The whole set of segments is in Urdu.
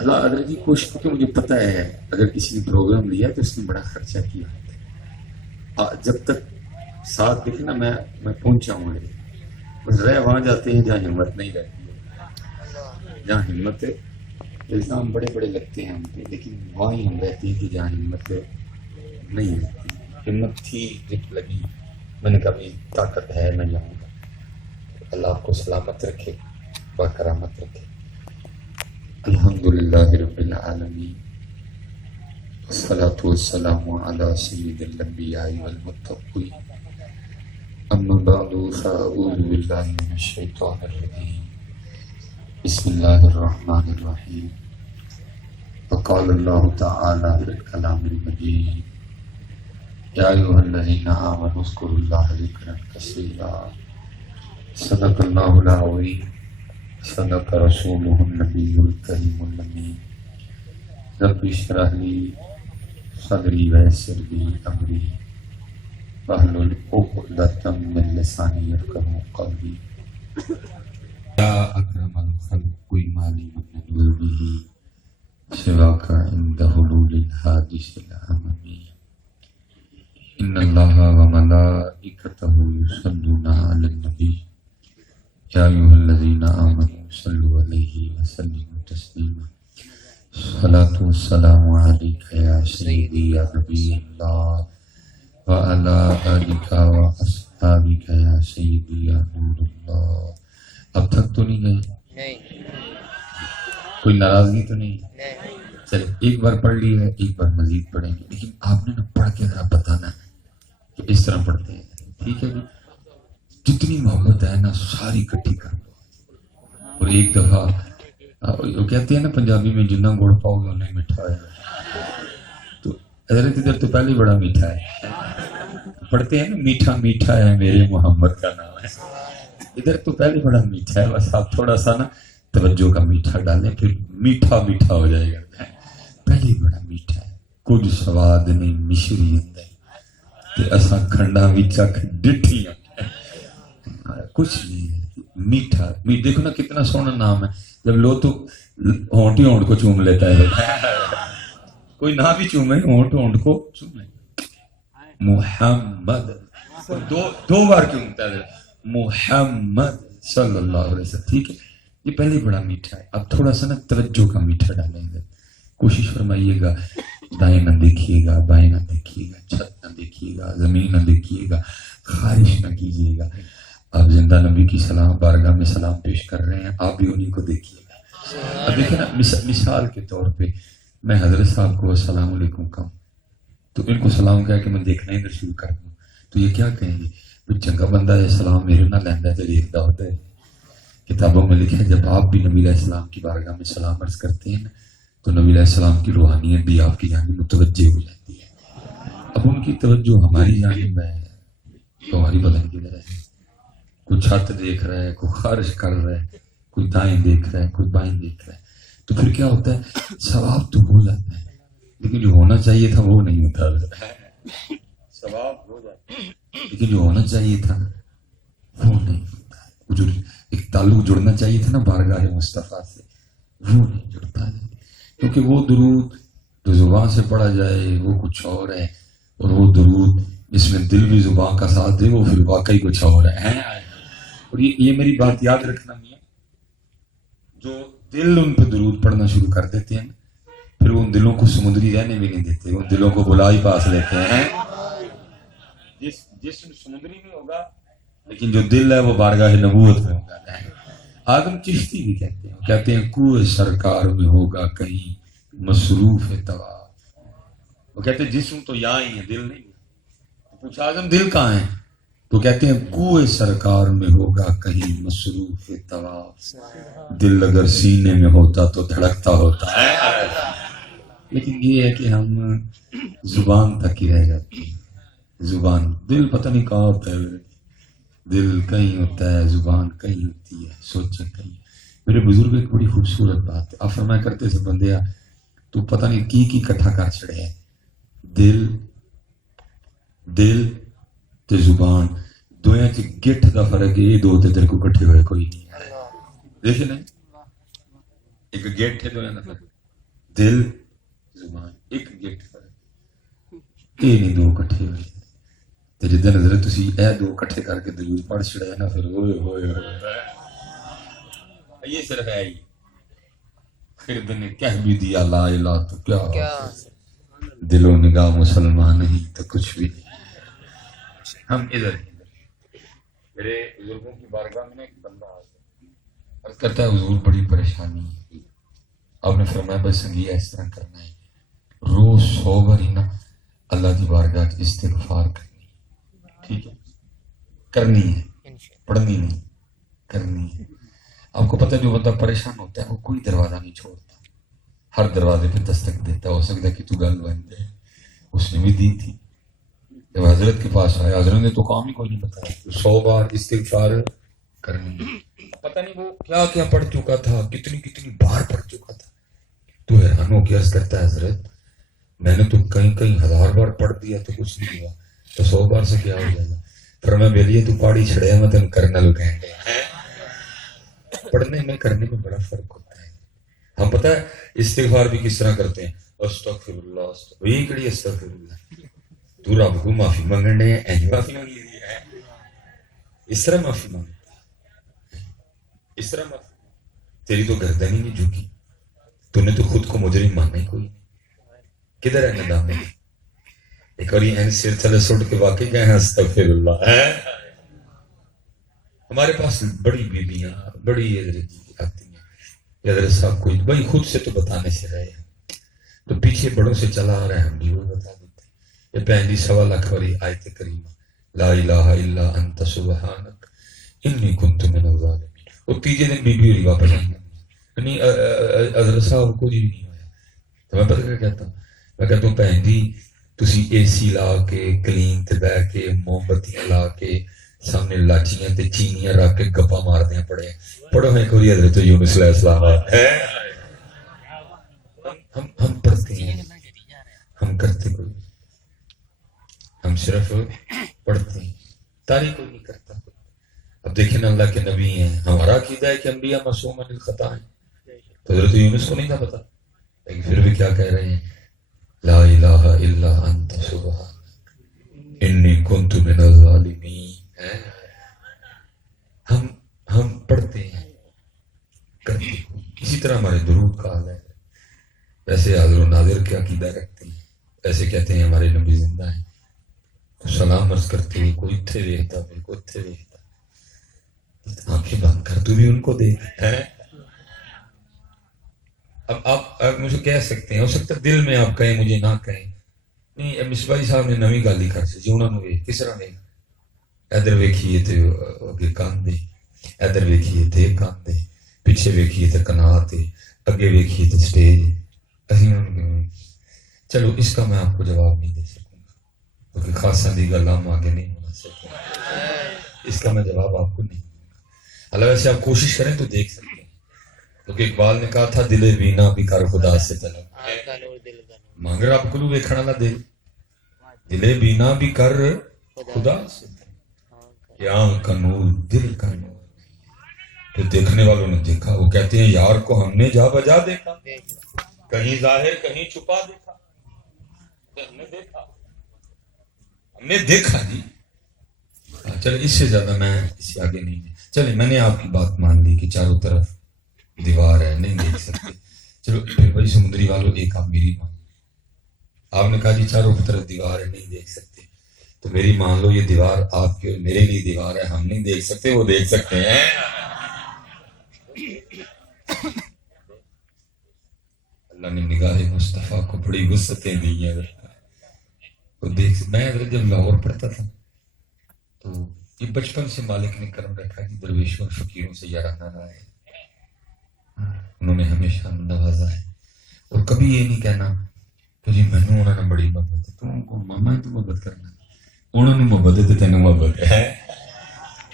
اللہ حضرت کی کوشش، کیونکہ مجھے پتہ ہے اگر کسی نے پروگرام لیا تو اس نے بڑا خرچہ کیا، جب تک ساتھ دیکھے نا میں پہنچا ہوں، بس رہ وہاں جاتے ہیں جہاں ہمت نہیں رہتی ہے، جہاں ہمت ہے الزام بڑے بڑے لگتے ہیں ہم پہ، لیکن وہاں ہی ہم رہتے ہیں کہ جہاں ہمت نہیں رہتی۔ ہمت تھی جب لگی، میں نے کہا بھی طاقت ہے میں جاؤں گا۔ اللہ آپ کو سلامت رکھے، باکرامت رکھے۔ الحمدللہ رب العالمین، والصلاة والسلام علی سید الانبیاء والمتقین، اما بعد فاعوذ باللہ من الشیطان الرجیم، بسم اللہ الرحمن الرحیم۔ وقال اللہ تعالی فی الکلام المجید، یا ایھا الذین آمنوا اذکروا اللہ ذکرا کثیرا، صدق اللہ العظیم، صدق رسولہ النبی الکریم الامین۔ رب اشرح لی صدری ویسر لی امری واحلل عقدۃ من لسانی یفقہوا قولی۔ یا اکرم الخلق کوئی مالی من نور بہ سواک عند حلول الحادث الاممی۔ ان اللہ وملائکتہ یصلون علی النبی یا ایھا الذین آمنوا صلوا علیہ وسلموا تسلیما۔ الصلاۃ والسلام علیک یا سیدی یا نبی اللہ وعلی آلک واصحابک یا سیدی یا نور اللہ۔ اب تک تو نہیں گئے؟ نہیں کوئی ناراضگی تو نہیں؟ نہیں چلے ایک بار پڑھ لی ہے، ایک بار مزید پڑھیں گے، لیکن آپ نے نا پڑھ کے ذرا بتانا ہے کہ اس طرح پڑھتے ہیں، ٹھیک ہے جی؟ جتنی محبت ہے نا ساری اکٹھی کر دو۔ اور ایک دفعہ وہ کہتے ہیں نا پنجابی میں جنہ گڑ پاؤ گے انہیں میٹھا ہے، تو حضرت ادھر تو پہلے بڑا میٹھا ہے، پڑھتے ہیں نا میٹھا میٹھا ہے میرے محمد کا نام ہے، ادھر تو پہلے بڑا میٹھا ہے، بس آپ تھوڑا سا نا توجہ کا میٹھا ڈالیں پھر میٹھا میٹھا ہو جائے گا۔ پہلے بڑا میٹھا ہے، کچھ سواد نہیں مشری اندر تے اساں کھنڈا وچا ڈٹھیاں، کچھ نہیں میٹھا۔ دیکھو نا کتنا سونا نام ہے، جب لو تو ہونٹ ہی ہونٹ کو چوم لیتا ہے، کوئی نہ بھی چومے ہونٹ ہونٹ کو چوم لے۔ محمد دو بار چومتا ہے محمد صلی اللہ علیہ وسلم، ٹھیک ہے؟ یہ پہلے بڑا میٹھا ہے، اب تھوڑا سا نا توجہ کا میٹھا ڈالیں گے۔ کوشش فرمائیے گا دائیں نہ دیکھیے گا، بائیں نہ دیکھیے گا، چھت نہ دیکھیے گا، زمین نہ دیکھیے گا، خارش نہ کیجیے گا۔ آپ زندہ نبی کی سلام بارگاہ میں سلام پیش کر رہے ہیں، آپ بھی انہیں کو دیکھیے گا۔ اب دیکھیں نا مثال کے طور پہ میں حضرت صاحب کو السلام علیکم کہوں تو ان کو سلام کہہ کے میں دیکھنا ہی شروع کر دوں تو یہ کیا کہیں گے؟ کوئی چنگا بندہ ہے سلام میرے نہ لینا ہے تو دیکھتا ہوتا ہے۔ کتابوں میں لکھا ہے جب آپ بھی نبی علیہ السلام کی بارگاہ میں سلام عرض کرتے ہیں تو نبی علیہ السلام کی روحانیت بھی آپ کی جانب متوجہ ہو جاتی ہے۔ اب ان کی توجہ ہماری جانب ہے تو ہماری بدن کی طرح ہے، کوئی چھت دیکھ رہا ہے، کوئی خارش کر رہا ہے، کوئی دائیں دیکھ رہا ہے، کوئی بائیں دیکھ رہا ہے، تو پھر کیا ہوتا ہے؟ ثواب تو ہو جاتا ہے لیکن جو ہونا چاہیے تھا وہ نہیں ہوتا۔ ثواب ہو جاتا ہے لیکن جو ہونا چاہیے تھا وہ نہیں ہوتا۔ وہ جو ایک تعلق جڑنا چاہیے تھا نا بارگاہ مصطفیٰ سے وہ نہیں جڑتا ہے، کیونکہ وہ درود جو زبان سے پڑھا جائے وہ کچھ اور ہے، اور وہ درود جس میں دل بھی زبان کا ساتھ دے وہ پھر واقعی کچھ اور ہے۔ اور یہ میری بات یاد رکھنا میاں، جو دل ان پہ درود پڑھنا شروع کر دیتے ہیں پھر وہ ان دلوں کو سمندری رہنے بھی نہیں دیتے، ان دلوں کو بلا ہی پاس لیتے ہیں۔ جسم سمندری میں ہوگا لیکن جو دل ہے وہ بارگاہ نبوت میں ہوگا۔ آدم چشتی بھی کہتے ہیں کوہ سرکار میں ہوگا کہیں مصروف طواف۔ وہ کہتے ہیں جسم تو یہاں ہی ہے دل نہیں ہے، پوچھا آدم دل کہاں ہے تو کہتے ہیں کوہ سرکار میں ہوگا کہیں مصروف طواف، دل اگر سینے میں ہوتا تو دھڑکتا ہوتا ہے۔ لیکن یہ ہے کہ ہم زبان تک ہی رہ جاتے ہیں، زبان، دل پتہ نہیں کہاں ہوتا ہے، دل کہیں ہوتا ہے زبان کہیں ہوتی ہے، سوچیں کہیں۔ میرے بزرگ ایک بڑی خوبصورت بات ہے، آپ فرمایا کرتے تھے بندیا تو پتہ نہیں کی کٹھا کر چھڑے ہے، دل تے زبان دویاں چ گٹھ دا فرق ہے، یہ دو تے تیرے کو کٹھے ہوئے کوئی نہیں ہے۔ دیکھیں نا ایک گٹھ ہے دویاں دا فرق، دل زبان ایک گیٹ پر یہ نہیں دو کٹھے ہوئے تے جدن حضرت تسی اے دو کٹھے کر کے درود پڑھ چھڑیا نا پھر ہوئے ہوئے یہ صرف ہے ہی پھر دن کہہ بھی دیا لا الہ تو کیا دل و نگاہ مسلمان نہیں تو کچھ بھی ہم ادھر میرے بزرگوں کی بارگاہ میں ایک بندہ آ گیا عرض کرتا ہے حضور بڑی پریشانی ہے آپ نے فرمایا بس سنگی اس طرح کرنا ہے روز 100 بار ہی نا اللہ کی بارگاہ استغفار کرنی ٹھیک ہے کرنی ہے پڑھنی نہیں کرنی ہے آپ کو پتہ جو بندہ پریشان ہوتا ہے وہ کوئی دروازہ نہیں چھوڑتا ہر دروازے پہ دستک دیتا ہو سکتا ہے کہ تو گل بن جائے اس نے بھی دی تھی جب حضرت کے پاس آیا حضرت نے تو کام ہی کوئی نہیں بتایا 100 بار استغفار کرنی پتہ نہیں وہ کیا کیا پڑھ چکا تھا کتنی بار پڑھ چکا تھا تو حیران ہو کے عرض کرتا ہے حضرت میں نے تو کئی ہزار بار پڑھ دیا تو کچھ نہیں ہوا تو 100 بار سے کیا ہو جائے گا پھر میں بیلیے تو پاڑی چھڑیا میں تم کرنا لو کہیں گے پڑھنے میں کرنے میں بڑا فرق ہوتا ہے ہم پتہ ہے استغفار بھی کس طرح کرتے ہیں استغفر اللہ یہ کڑی استغفر اللہ تو رب کو معافی مانگنے ہیں معافی مانگی ہے اس طرح معافی مانگتا اس طرح معافی تیری تو گردن ہی نہیں جھکی تو نے تو خود کو مجرم مانا ہی کوئی کدھر ہے ندام میں ایک اور یہ سر تھلے سٹ کے واقعی گئے ہیں استغفر اللہ ہمارے پاس بڑی بیویاں بڑی حضرت آتی ہیں حضرت صاحب کوئی بھائی خود سے تو بتانے سے رہے ہیں تو پیچھے بڑوں سے چلا آ رہا ہے ہم بھی وہ بتا دیتے ہیں یہ پہلی 1.25 لاکھ والی آیت کریمہ لا الہ الا انت سبحانک انی کنت من الظالمین وہ تیجے دن بیوی ہوئی واپس آئی نہیں حضرت صاحب کو بھی نہیں ہویا تو میں پتہ کیا کہتا ہوں میں کہتا ہوں بہن جی تسی اے سی لا کے کلین تے بہ کے موم بتیاں لا کے سامنے لاچیاں تے چینیاں رکھ کے گپا ماردیاں پڑے پڑھو ہیں کوئی حضرت یونس علیہ السلام ہم پڑھتے ہیں ہم کرتے کوئی ہم صرف پڑھتے ہیں تاریخ کوئی نہیں کرتا اب دیکھیں نا اللہ کے نبی ہیں ہمارا عقیدہ ہے کہ انبیاء معصوم عن الخطا ہیں تو حضرت یونس کو نہیں تھا پتا لیکن پھر بھی کیا کہہ رہے ہیں لا الہ الا انت سبحانک انی کنت من الظالمین ہم پڑھتے ہیں کرتے ہیں اسی طرح ہمارے درود کا حال ہے ویسے حاضر و ناظر کے عقیدہ رکھتے ہیں ایسے کہتے ہیں ہمارے نبی زندہ ہیں سلام عرض کرتے ہوئے کوئی تھے رہتا کوئی تھے رہتا آنکھیں بند کر تو بھی ان کو دیکھ اب آپ مجھے کہہ سکتے ہیں ہو سکتا ہے دل میں آپ کہیں مجھے نہ کہیں نہیں مصباحی صاحب نے نویں گل ہی کر سی جی انہوں نے کس طرح نہیں ادھر ویکھیے تے اگے کان دے ادھر ویکھیے تے کان دے پیچھے ویکھیے تے کنا تے اگے ویکھیے تے سٹیج چلو اس کا میں آپ کو جواب نہیں دے سکوں گا کیونکہ خاصا دی گل ہم آگے نہیں بنا سکتے اس کا میں جواب آپ کو نہیں دوں گا حالانکہ ویسے آپ کوشش کریں تو دیکھ سکتے ہیں کیونکہ اقبال نے کہا تھا دل بینا بھی کر خدا سے طلب مانگ رب کو ویکھنا نہ دل بینا بھی کر خدا سے کہ آنکھ کا نور دل کا نور تو دیکھنے والوں نے دیکھا وہ کہتے ہیں یار کو ہم نے جا بجا دیکھا کہیں ظاہر کہیں چھپا دیکھا ہم نے دیکھا جی چلے اس سے زیادہ میں اس سے آگے نہیں چلے میں نے آپ کی بات مان لی کہ چاروں طرف دیوار ہے نہیں دیکھ سکتے چلو پھر بھائی سمندری والوں ایک آپ میری مان آپ نے کہا جی چاروں طرف دیوار ہے نہیں دیکھ سکتے تو میری مان لو یہ دیوار آپ کے میرے لیے دیوار ہے ہم نہیں دیکھ سکتے وہ دیکھ سکتے ہیں اللہ نے نگاہ مصطفیٰ کو بڑی وسعتیں دی ہیں تو دیکھ میں اگر جب لاہور پڑھتا تھا تو یہ بچپن سے مالک نے کرم رکھا کہ درویشوں اور فقیروں سے یارانہ رہا ہے انہوں نے ہمیشہ نوازا ہے اور کبھی یہ نہیں کہنا کہ جی میں نے انہوں نے بڑی محبت ہے تو ان کو ماما ہے تو محبت کرنا انہوں نے محبت ہے تو تینوں محبت ہے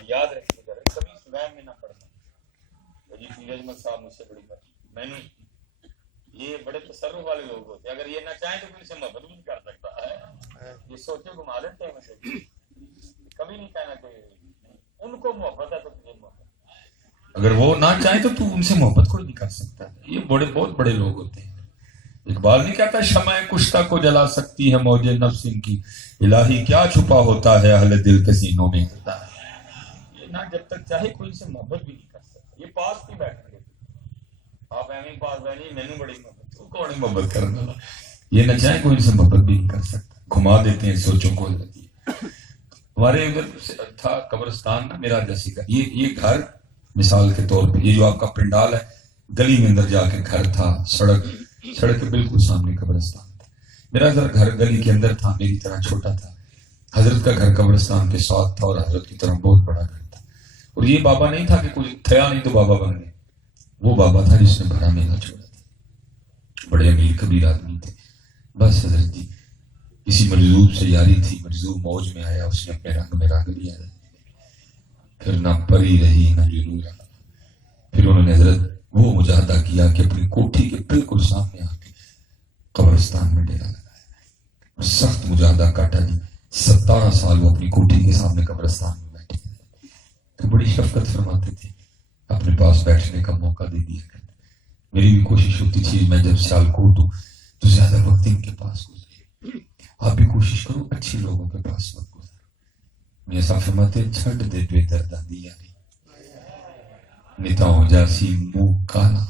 یاد رکھیے گا کبھی سلام میں نہ پڑھنا جی پیر احمد صاحب مجھ سے بڑی بات میں نے یہ بڑے تصرف والے لوگ ہوتے ہیں اگر یہ نہ چاہیں تو ان سے محبت بھی نہیں کر سکتا ہے یہ سوچے گھما دیتے ہیں مجھے کبھی نہیں کہنا کہ ان کو محبت ہے تو تجھے محبت اگر وہ نہ چاہیں تو ان سے محبت کوئی نہیں کر سکتا یہ بڑے بہت بڑے لوگ ہوتے ہیں اقبال نہیں کہتا شمع کشتہ کو جلا سکتی ہے موج نفس ان کی، الہی کیا چھپا ہوتا ہے اہل دل کے سینوں میں، یہ نہ جب تک چاہے کوئی سے محبت بھی نہیں کر سکتا، یہ پاس نہیں بیٹھیں گے آپ ایویں پاس بیٹھیں میں نے بڑی محبت، تو کون محبت کرنے والا، یہ نہ چاہے کوئی سے محبت بھی نہیں کر سکتا، گھما دیتے ہیں سوچوں کو۔ ہمارے ادھر تھا قبرستان نا میرا جیسی کا، یہ گھر مثال کے طور پہ یہ جو آپ کا پنڈال ہے، گلی میں اندر جا کے گھر تھا، سڑک کے بالکل سامنے قبرستان تھا، میرا گھر گلی کے اندر تھا، میری طرح چھوٹا تھا، حضرت کا گھر قبرستان کے ساتھ تھا اور حضرت کی طرح بہت بڑا گھر تھا، اور یہ بابا نہیں تھا کہ کچھ تھیا نہیں تو بابا بن گئے، وہ بابا تھا جس نے بڑا میلہ چھوڑا تھا، بڑے امیر کبیر آدمی تھے، بس حضرت جی کسی مجذوب سے یاری تھی، مجذوب موج میں آیا، اس نے اپنے رنگ میں رنگ لیا، پھر نہ پری رہی نہ جنو رہا، پھر انہوں نے حضرت وہ مجاہدہ کیا کہ اپنی کوٹھی کے بالکل سامنے آ کے قبرستان میں ڈیرا لگایا، سخت مجاہدہ کاٹا جی، 17 سال وہ اپنی کوٹھی کے سامنے قبرستان میں بیٹھے، تو بڑی شفقت فرماتے تھے، اپنے پاس بیٹھنے کا موقع دے دیا کرتے، میری بھی کوشش ہوتی تھی میں جب سیالکوٹ ہوں تو زیادہ وقت ان کے پاس گزرے، آپ بھی کوشش کرو اچھے لوگوں کے پاس وقت گزارو، میرے صاحب فرماتے چھڈ دے بے درداں دی یاری، نتاؤں جاسی منہ کالا،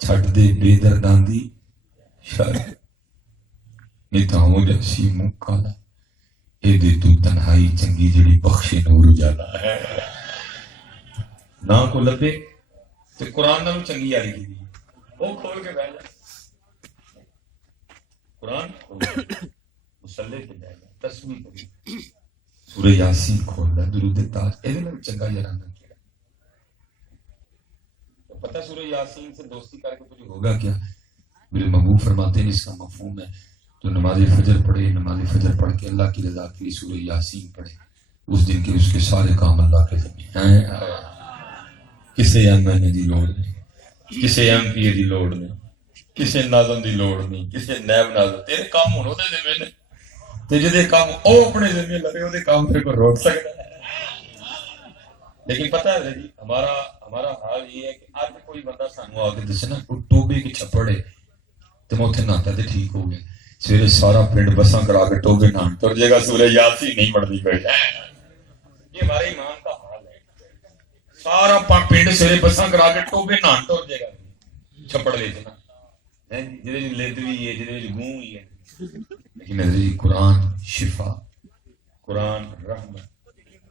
چھڈ دے بے درداں دی یاری، نتاؤں جاسی منہ کالا، اے دے تو تنہائی چنگی جڑی بخشے نور اجالا ہے، نہ کو لبے تو قرآن نہ چنگی یاری کی وہ کھول کے بیٹھ جائے، قرآن کھول مسلح پہ جائے گا، تسبیح پڑھی، سورہ یاسین کھول رہا، درود تاج، ایسے میں چنگا یارانہ کیا، تو پتہ سورہ یاسین سے دوستی کر کے تجھے ہوگا کیا، میرے محبوب فرماتے ہیں اس کا مفہوم ہے تو نماز فجر پڑھے، نماز فجر پڑھ کے اللہ کی رضا کے لیے سورہ یاسین پڑھے، اس دن کے اس کے سارے کام اللہ کے ذمہ ہیں، کسے ایم این اے دی لوڑ نہیں، کسے ایم پی اے دی لوڑ نہیں، کسے ناظم دی لوڑ نہیں، کسے نیب ناظم، تیرے کام ہونے دے ذمہ نے، تے جدے کام او اپنے ذمہ لگے وہ دے کام پھر کوئی روک سکتا ہے، لیکن پتہ ہے جی ہمارا حال یہ ہے کہ آج کوئی بندہ سانو آ کے دسے نا ٹوبے کی چھپڑ ہے تو میں اتنے نہاتا تے ٹھیک ہو گیا، سویرے سارا پنڈ بساں کرا کے ٹوبے نہان تر جے گا، سورہ یاسین نہیں پڑھتی کوئی، یہ ہمارے ایمان کا حال ہے، سارا پنڈ سویرے بساں کرا کے ٹوبے نہان تر جے گا چھپڑ لے جنا جدے لد بھی ہے، جدے گوں ہی ہے، لیکن حضرت قرآن شفا، قرآن رحمت،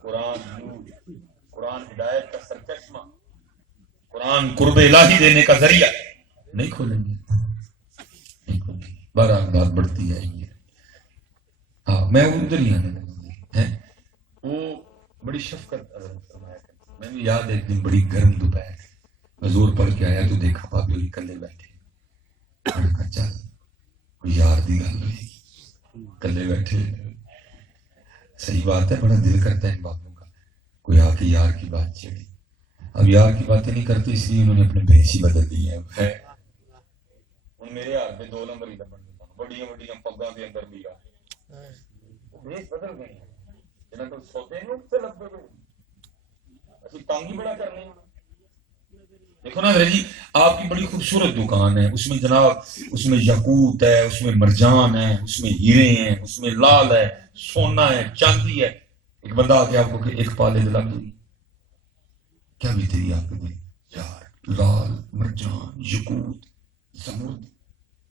قرآن نور، قرآن ہدایت کا سرچشمہ، قرآن قرب الہی دینے کا ذریعہ نہیں کھولیں گے، نہیں کھولیں گے، بہرحال بات بڑھتی ہے یہ، ہاں میں ادھر ہی آنے لگا ہے، وہ بڑی شفقت فرمایا کرتے، میں بھی یاد ایک دن بڑی گرم دوپہر میں زور پڑھ کے آیا تو دیکھا پاپی علی کلے بیٹھے، میں نے کہا چل کوئی یار دی گل ہوئے گی، کلے بیٹھے، صحیح بات ہے، بڑا دل کرتا ہے ان باتوں کا، کوئی آ کے یار کی بات چھیڑے، اب یار کی باتیں نہیں کرتے اس لیے انہوں نے اپنے بھیس ہی بدل دی ہے، ہوں میرے یار پہ 2 نمبر ہی لبن دیتا ہوں، بڑیاں بڑیاں پگاں کے اندر بھی وہ بھیس بدل گئے ہیں، جنہاں تو سوتے ہیں اس سے لگ گئے اسی تانگ ہی بڑا کرنے ہیں، دیکھو نا جی آپ کی بڑی خوبصورت دکان ہے، اس میں جناب اس میں یاقوت ہے، اس میں مرجان ہے، اس میں ہیرے ہیں، اس میں لال ہے، سونا ہے، چاندی ہے، ایک بندہ آ کے آپ کو کہ ایک پالے دلا دے، کیا بھی تیری آپ کے دل یار لال مرجان یاقوت زمرد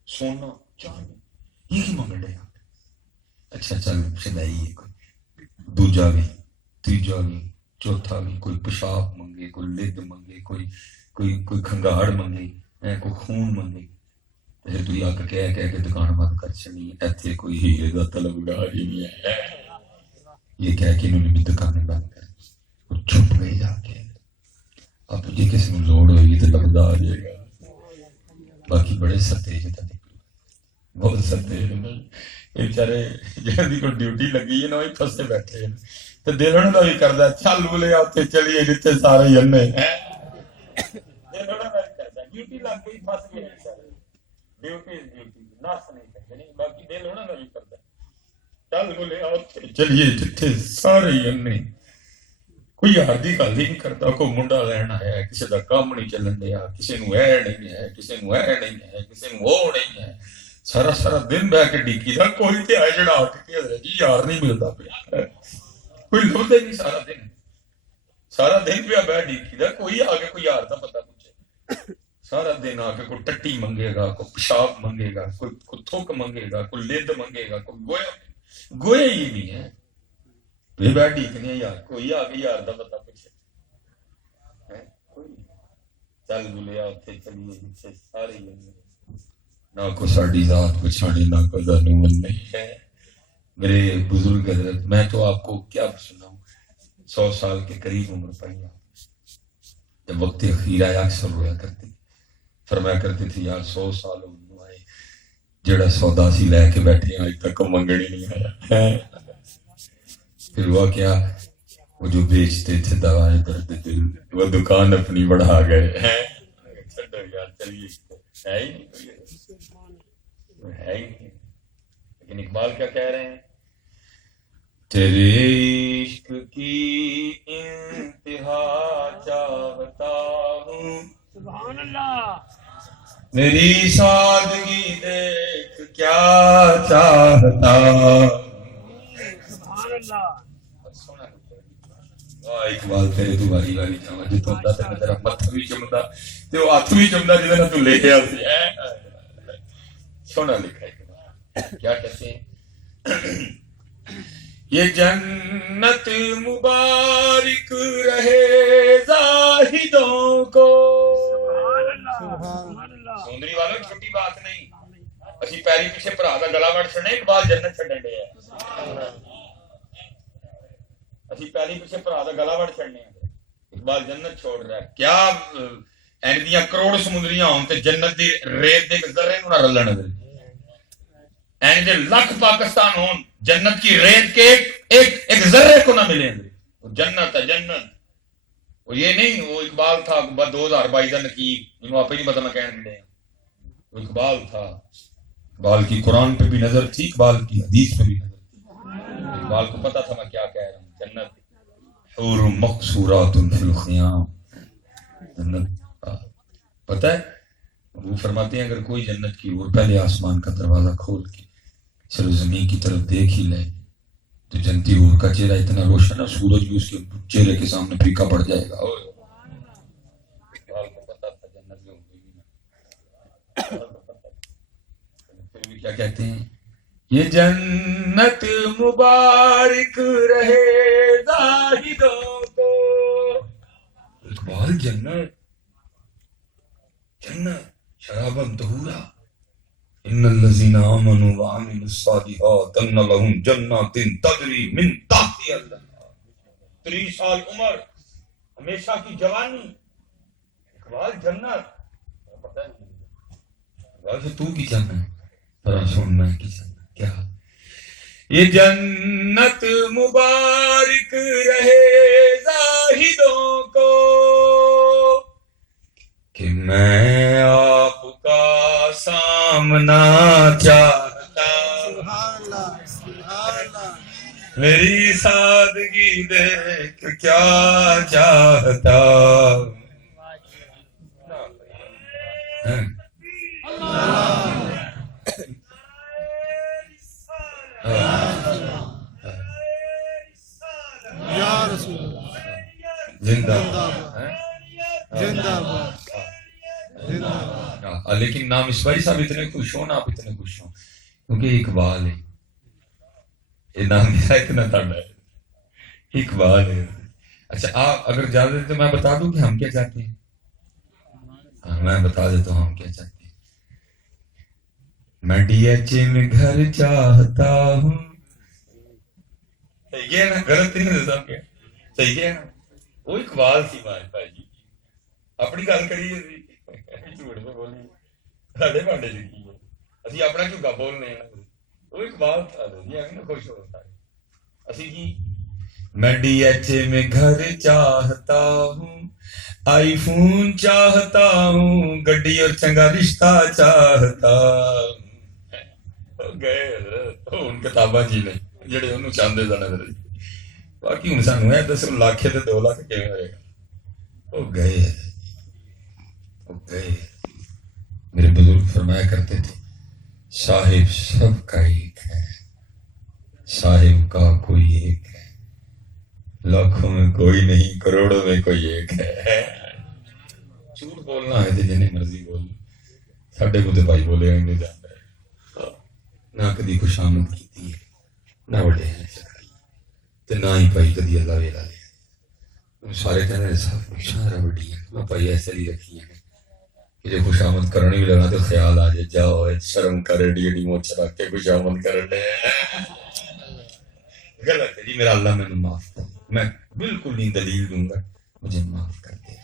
سونا چاندی یہ کی منگل ہے آپ، اچھا چل سدائی ہے، کوئی دوجا بھی تیجا بھی چوتھا بھی، کوئی پیشاب منگے، کوئی لد منگے، کوئی کھنگاڑ منگے، کوئی خون منگے، پھر تو آ کے کہہ کے دکان بند کر چلی، ایتھے کوئی ہیرے دا طلبگار ہی نہیں ہے، یہ کہہ کے انہوں نے بھی دکانیں بند کر اور چھپ گئے جا کے، اب جی کسی میں لوڑ ہوئے گی تو لبدا آ جائے گا، باقی بڑے ستیج تھا، بہت ستیج، یہ بیچارے جن کی ڈیوٹی لگی ہے نا وہی پھنسے بیٹھے ہیں، تو دل انہوں کا بھی کرتا چل بولے اتنے چلیے جتنے سارے جنے ڈیوٹی لگ گئی پھنس گئے، ڈیوٹی نس نہیں کرتے، باقی دل انہوں کا بھی کرتا چل بولے چلیے جتنے سارے جنے، کوئی یار دی گل ہی نہیں کرتا. کوئی منڈا لین آیا ہے, کسی کا کام نہیں چلن دیا, کسی نو اے نہیں ہے, کسی نو اے نہیں ہے, کسی نو وہ نہیں ہے. سارا سارا دن بہ کے ڈیکی دا کوئی تے آئے جڑا آ کے جی یار نہیں ملتا پیا, کوئی لبدا نہیں سارا دن. سارا دن پیا بہ ڈیکی دا کوئی آ کے کوئی یار دا پتہ پوچھے. سارا دن آ کے کوئی ٹٹی منگے گا, کوئی پیشاب منگے گا, کوئی تھوک منگے گا, کوئی لد منگے گا, کوئی گویا ہی نہیں ہے. بیٹھ ڈیکنے یار کوئی آ کے یار دا پتہ پوچھے. چل بولیا اتنے چلیے جتنے سارے نہ کو ساڑی ذات پچھانے نہ کو ظالم نہیں ہے. میرے بزرگ حضرت, میں تو آپ کو کیا سناؤں, 100 سال کے قریب عمر پائی. جب وقت اخیر آیا اکثر رویا کرتی, فرمایا کرتی تھی یار 100 سال انہوں آئے جڑا سودا سی لے کے بیٹھے آج تک منگنی نہیں آیا. پھر ہوا کیا, وہ جو بیچتے تھے دوائیں درد دل وہ دکان اپنی بڑھا گئے. ہے ہی نہیں. لیکن اقبال کیا کہہ رہے ہیں, تیرے عشق کی انتہا چاہتا ہوں, سبحان اللہ, میری سادگی دیکھ کیا چاہتا, سبحان اللہ. اقبال تیرے تو باری باری جاواں جو تو تے میں تیرا متھ بھی چمدا تے او ہاتھ بھی چمدا جے نہ تو لے آ سی. سونا لکھا ہے. کیا کہتے ہیں, یہ جنت مبارک رہے زاہدوں کو. سوندری والوں چھوٹی بات نہیں, اسی پیری پیچھے بھرا دا گلا وڑ چھڑنے, اقبال جنت چھڈن دے ہے. اسی پہلی پیچھے بھرا دا گلا وڑ چھڑنے, اقبال جنت چھوڑ رہا ہے. کیا این دیاں کروڑ سمندریاں ہون تے جنت دی ریت دے ذرے نوں نہ رلن دے, این دے لاکھ پاکستان ہون جنت کی ریت کے ایک ذرے کو نہ ملے. جنت ہے جنت. وہ یہ نہیں وہ اقبال تھا 2022 کا نقیب, انہوں آپ ہی نہیں پتا میں کہنے دے. وہ اقبال تھا, اقبال کی قرآن پہ بھی نظر تھی, اقبال کی حدیث پہ بھی نظر تھی. اقبال کو پتا تھا میں کیا کہہ رہا ہوں. جنت حور مقصورات فی الخیام, جنت پتہ ہے. وہ فرماتے ہیں اگر کوئی جنت کی اور پہلے آسمان کا دروازہ کھول کے صرف زمین کی طرف دیکھ ہی لے تو جنتی حور کا چہرہ اتنا روشن ہے سورج بھی اس کے چہرے کے سامنے پھیکا پڑ جائے گا. پھر بھی کیا کہتے ہیں, یہ جنت مبارک رہے زاہدوں کو. اقبال جنت جنت شراباً طہورا, ان الذين امنوا وعملوا الصالحات ان لهم جنات تجری من تحتها الانہار. 30 سال عمر, ہمیشہ کی جوانی, اقبال جنت. پتہ نہیں اقبال سے تو کی جنت پر سن میں کی جنت کیا. یہ جنت مبارک رہے زاہدوں کو کہ میں آپ کا سامنا چاہتا, میری سادگی دیکھ کیا چاہتا. زندہ لیکن نام اسماعیل صاحب اتنے خوش ہوں, آپ اتنے خوش ہوں کیونکہ اقبال ہے. یہ نام میرا اتنا تھوڑا ہے, اقبال ہے. اچھا آپ اگر اجازت دیں تو میں بتا دوں کہ ہم کیا چاہتے ہیں. میں بتا دیتا ہوں ہم کیا چاہتے ہیں. میں ڈی ایچ اے میں گھر چاہتا ہوں. صحیح ہے نا, غلط نہیں ہے صاحب, کیا صحیح ہے نا. وہ اقبال سی مان بھائی جی, اپنی گل کریے جھوٹ میں بولی ساڈے بانڈے جی کی اسی اپنا جھگا بولنے ہیں. وہ اقبال تھا جی, اگے خوش ہوتا ہے. اسی کی میں ڈی ایچ اے میں گھر چاہتا ہوں, آئی فون چاہتا ہوں, گڈی اور چنگا رشتہ چاہتا ہوں. گئے ان کتاباں جی نے جڑے انہوں چاہتے سن. باقی ہوں سانو ہے دسو لاکھ تے 2 لاکھ کیویں ہوئے گا؟ وہ گئے میرے بزرگ فرمایا کرتے تھے صاحب سب کا ایک ہے، صاحب کا کوئی ایک ہے، لاکھوں میں کوئی نہیں، کروڑوں میں کوئی ایک ہے۔ جھوٹ بولنا ہے تو جنہیں مرضی بول، ساڈے کو تو بھائی بولے نہیں جاتا ہے، نہ کدی خوشامد کی ہے، نہ وڈے ہیں تو نہ ہی بھائی کدی اللہ ویلا لے۔ سارے کہنے سب اشارہ وڈی ہیں، میں بھائی ایسے ہی رکھی ہیں کہ جو خوشامد کرنے بھی لگا تو خیال آ جائے جاؤ شرم کرے ڈی ڈی موچ رکھ کے خوشامد کرنے۔ غلط ہے جی، میرا اللہ میں نے معاف کر، میں بالکل نہیں دلیل دوں گا، مجھے معاف کر دے،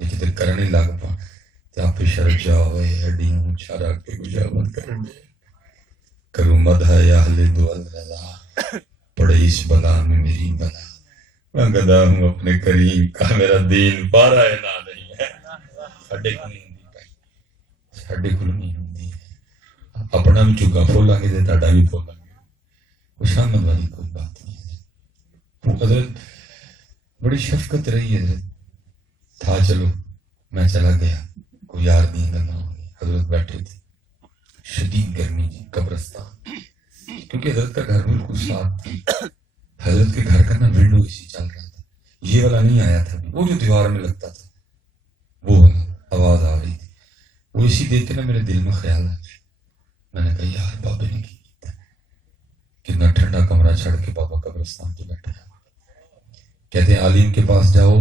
لیکن کرنے لگ پا تو آپ شر جاؤ ہڈی موچا رکھ کے خوشامد کرنے۔ کروں مدح یا اہل دول رضا، پڑے اس بلا میں میری بلا، میں گدا ہوں اپنے کریم کا، میرا دین پارا ہے نہ نہیں ہے۔ ساڈے کو نہیں ہوندی بھائی، ساڈے کو نہیں ہوندی، اپنا بھی چگا پھولاں گے تے تہاڈا بھی پھولاں گے، خوشامد والی کوئی بات نہیں ہے۔ حضرت بڑی شفقت رہی ہے، حضرت تھا چلو میں چلا گیا، کوئی یار نہیں گلا ہو گیا، حضرت بیٹھے تھے، شدید گرمی جی، قبرستان، کیونکہ حضرت کا گھر بالکل صاف تھا، حضرت کے گھر کا نا ونڈو اسی چل رہا تھا، یہ والا نہیں آیا تھا، وہ جو دیوار میں لگتا تھا وہ والا آواز آ رہی تھی، وہ اسی دیکھ کے نا میرے دل میں خیال آیا، میں نے کہا یار بابے نے کی کتنا ٹھنڈا کمرہ چھڑ کے بابا قبرستان پہ بیٹھا ہے۔ کہتے ہیں عالم کے پاس جاؤ